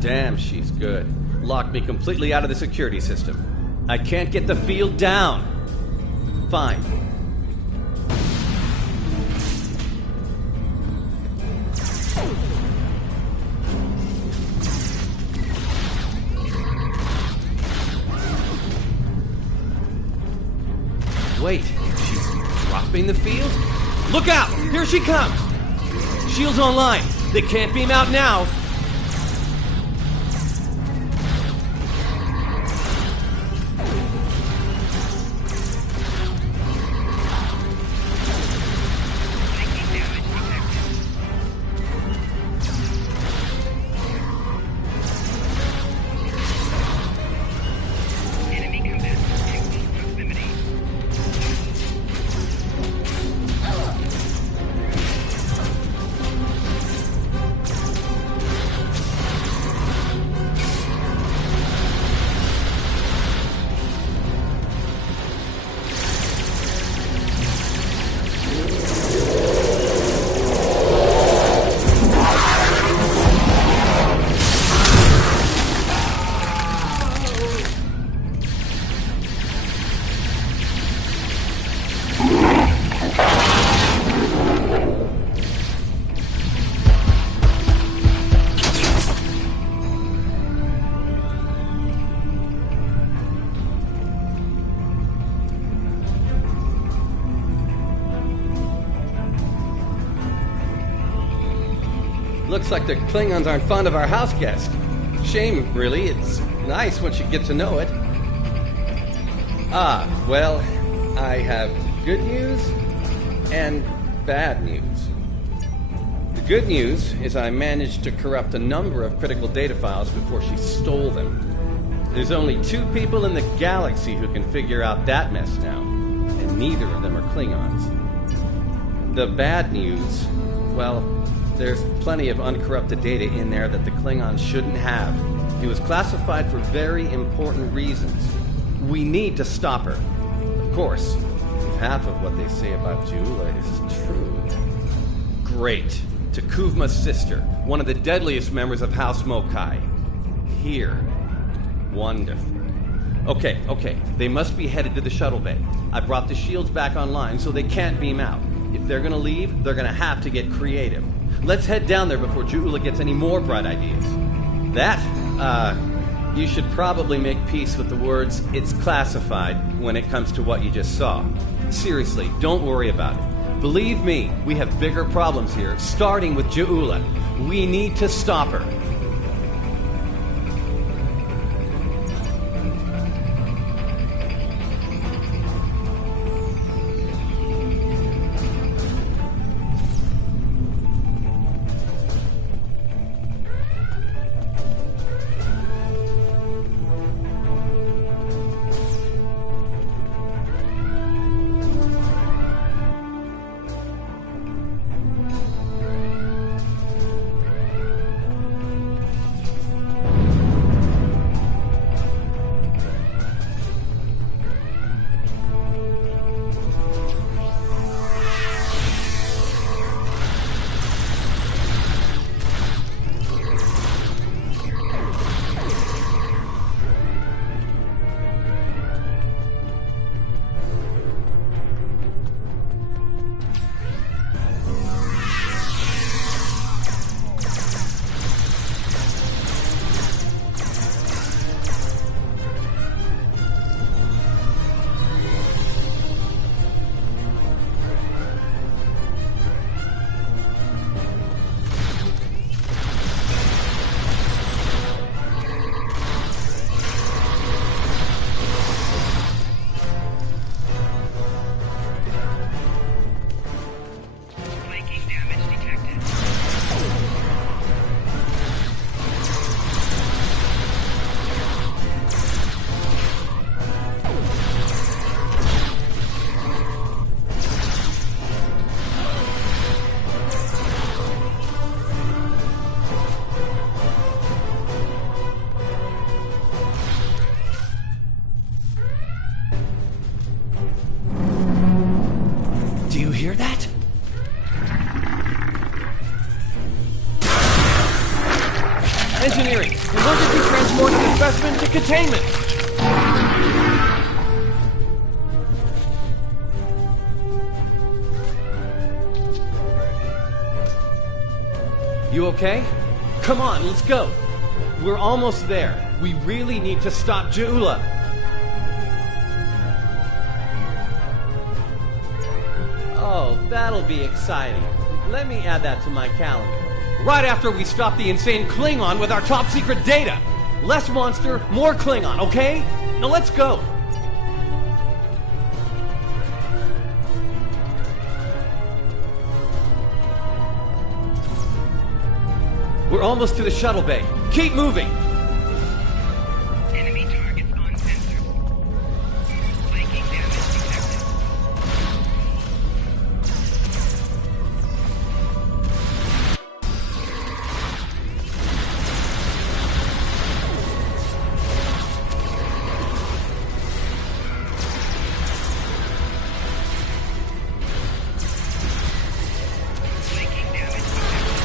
Damn, she's good. Locked me completely out of the security system. I can't get the field down. Fine. Wait, she's dropping the field? Look out! Here she comes! Shield's online. They can't beam out now. Looks like the Klingons aren't fond of our house guest. Shame, really. It's nice once you get to know it. Ah, well, I have good news and bad news. The good news is I managed to corrupt a number of critical data files before she stole them. There's only 2 people in the galaxy who can figure out that mess now, and neither of them are Klingons. The bad news, well, there's plenty of uncorrupted data in there that the Klingons shouldn't have. It was classified for very important reasons. We need to stop her. Of course, if half of what they say about Jula is true. Great. Takuvma's sister, one of the deadliest members of House Mokai. Here. Wonderful. Okay. They must be headed to the shuttle bay. I brought the shields back online so they can't beam out. If they're gonna leave, they're gonna have to get creative. Let's head down there before Jula gets any more bright ideas. You should probably make peace with the words, "it's classified," when it comes to what you just saw. Seriously, don't worry about it. Believe me, we have bigger problems here, starting with Jula. We need to stop her. containment! You okay? Come on, let's go. We're almost there. We really need to stop Ja'ula. Oh, that'll be exciting. Let me add that to my calendar. Right after we stop the insane Klingon with our top secret data. Less monster, more Klingon, okay? Now let's go. We're almost to the shuttle bay. Keep moving. Enemy targets on sensor. Flanking damage detected. Flanking damage detected.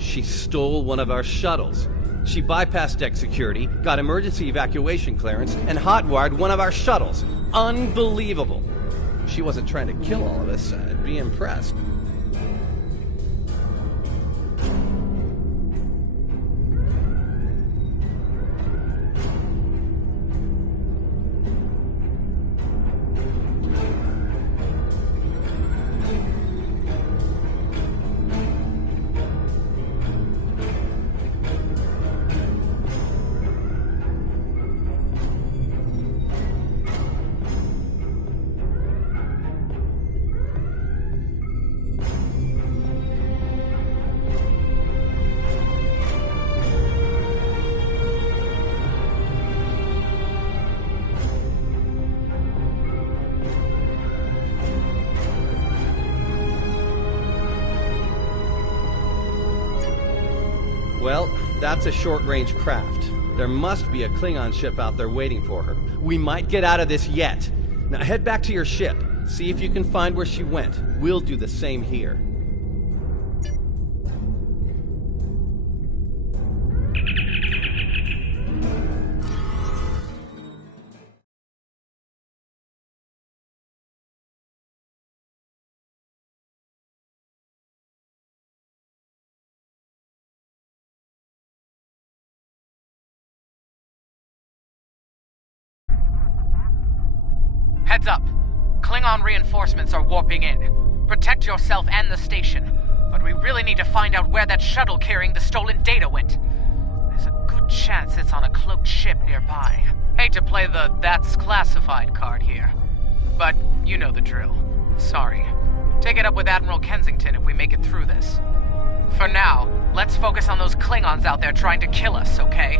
She stole one of our shuttles. She bypassed deck security, got emergency evacuation clearance, and hotwired one of our shuttles. Unbelievable. If she wasn't trying to kill all of us, I'd be impressed. Well, that's a short-range craft. There must be a Klingon ship out there waiting for her. We might get out of this yet. Now head back to your ship. See if you can find where she went. We'll do the same here. Heads up. Klingon reinforcements are warping in. Protect yourself and the station. But we really need to find out where that shuttle carrying the stolen data went. There's a good chance it's on a cloaked ship nearby. Hate to play the "that's classified" card here. But you know the drill. Sorry. Take it up with Admiral Kensington if we make it through this. For now, let's focus on those Klingons out there trying to kill us, okay?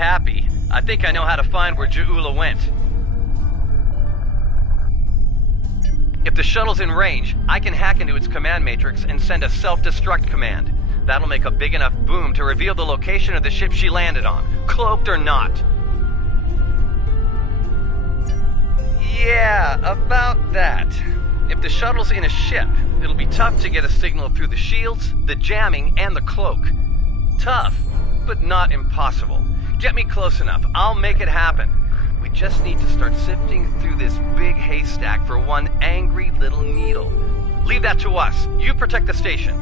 happy. I think I know how to find where Ja'ula went. If the shuttle's in range, I can hack into its command matrix and send a self-destruct command. That'll make a big enough boom to reveal the location of the ship she landed on, cloaked or not. Yeah, about that. If the shuttle's in a ship, it'll be tough to get a signal through the shields, the jamming, and the cloak. Tough, but not impossible. Get me close enough, I'll make it happen. We just need to start sifting through this big haystack for one angry little needle. Leave that to us. You protect the station.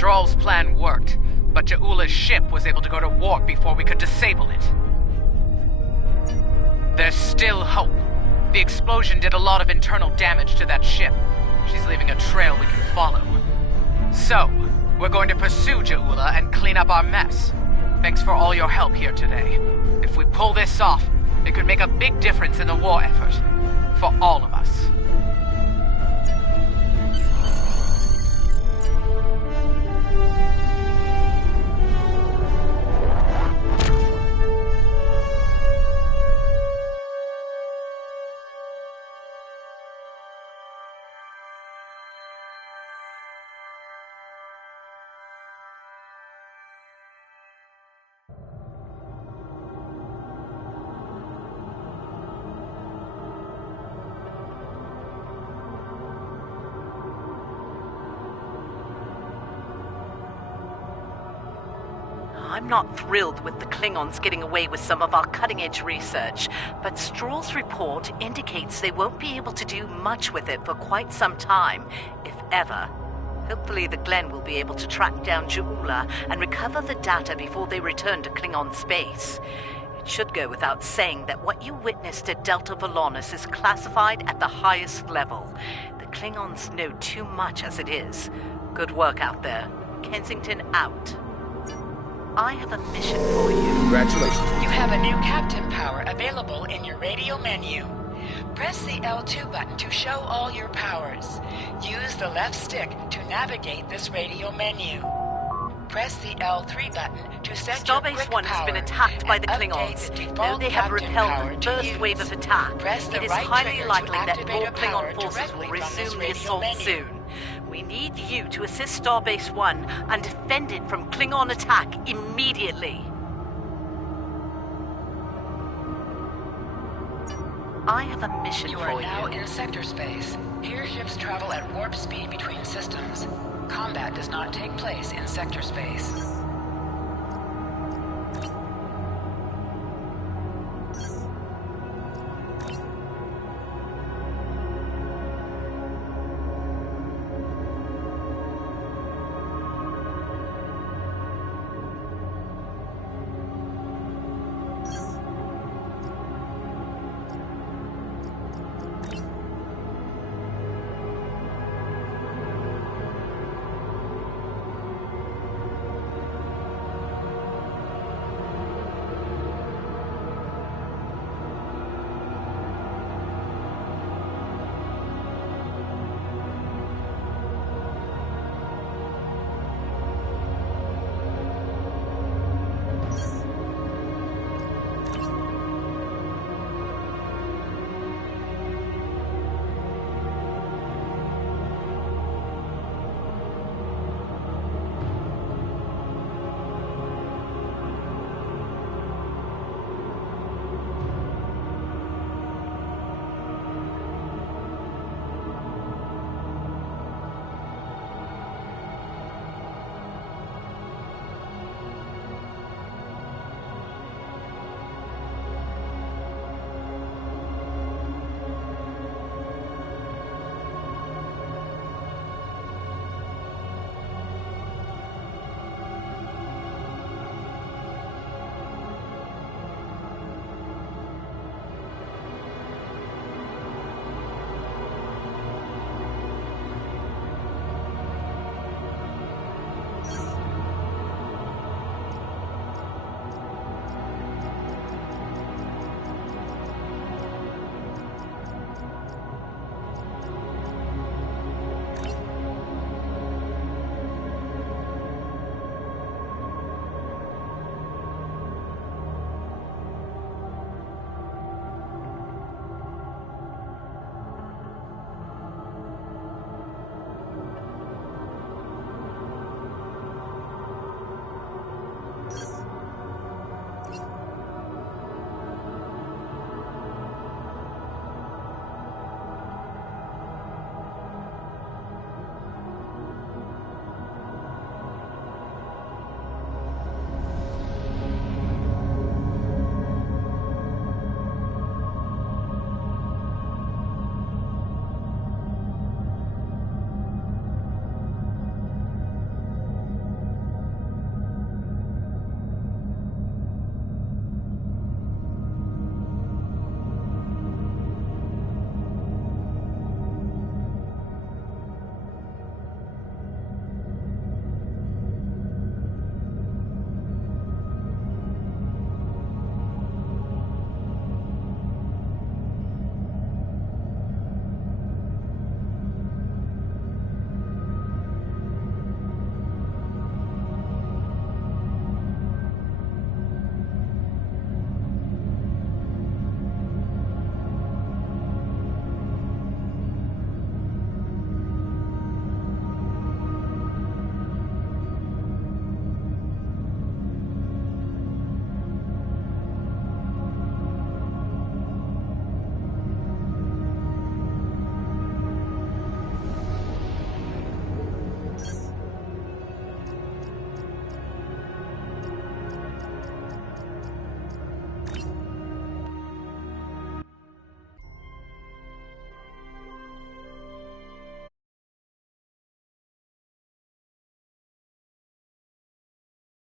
Stroll's plan worked, but Ja'ula's ship was able to go to warp before we could disable it. There's still hope. The explosion did a lot of internal damage to that ship. She's leaving a trail we can follow. So, we're going to pursue Ja'ula and clean up our mess. Thanks for all your help here today. If we pull this off, it could make a big difference in the war effort. For all of us. I'm not thrilled with the Klingons getting away with some of our cutting-edge research, but Stroll's report indicates they won't be able to do much with it for quite some time, if ever. Hopefully the Glen will be able to track down Ja'ula and recover the data before they return to Klingon space. It should go without saying that what you witnessed at Delta Volanus is classified at the highest level. The Klingons know too much as it is. Good work out there. Kensington out. I have a mission for you. Congratulations. You have a new captain power available in your radio menu. Press the L2 button to show all your powers. Use the left stick to navigate this radio menu. Press the L3 button to set your quick Starbase 1 has been power attacked by the and Klingons. update the Though default they have captain repelled power the to first use. wave of attack, Press the it is right highly trigger to likely that activate more a power Klingon forces directly will from this resume the radio assault menu. soon. We need you to assist Starbase 1 and defend it from Klingon attack immediately. I have a mission You for are now in sector space. Here ships travel at warp speed between systems. Combat does not take place in sector space.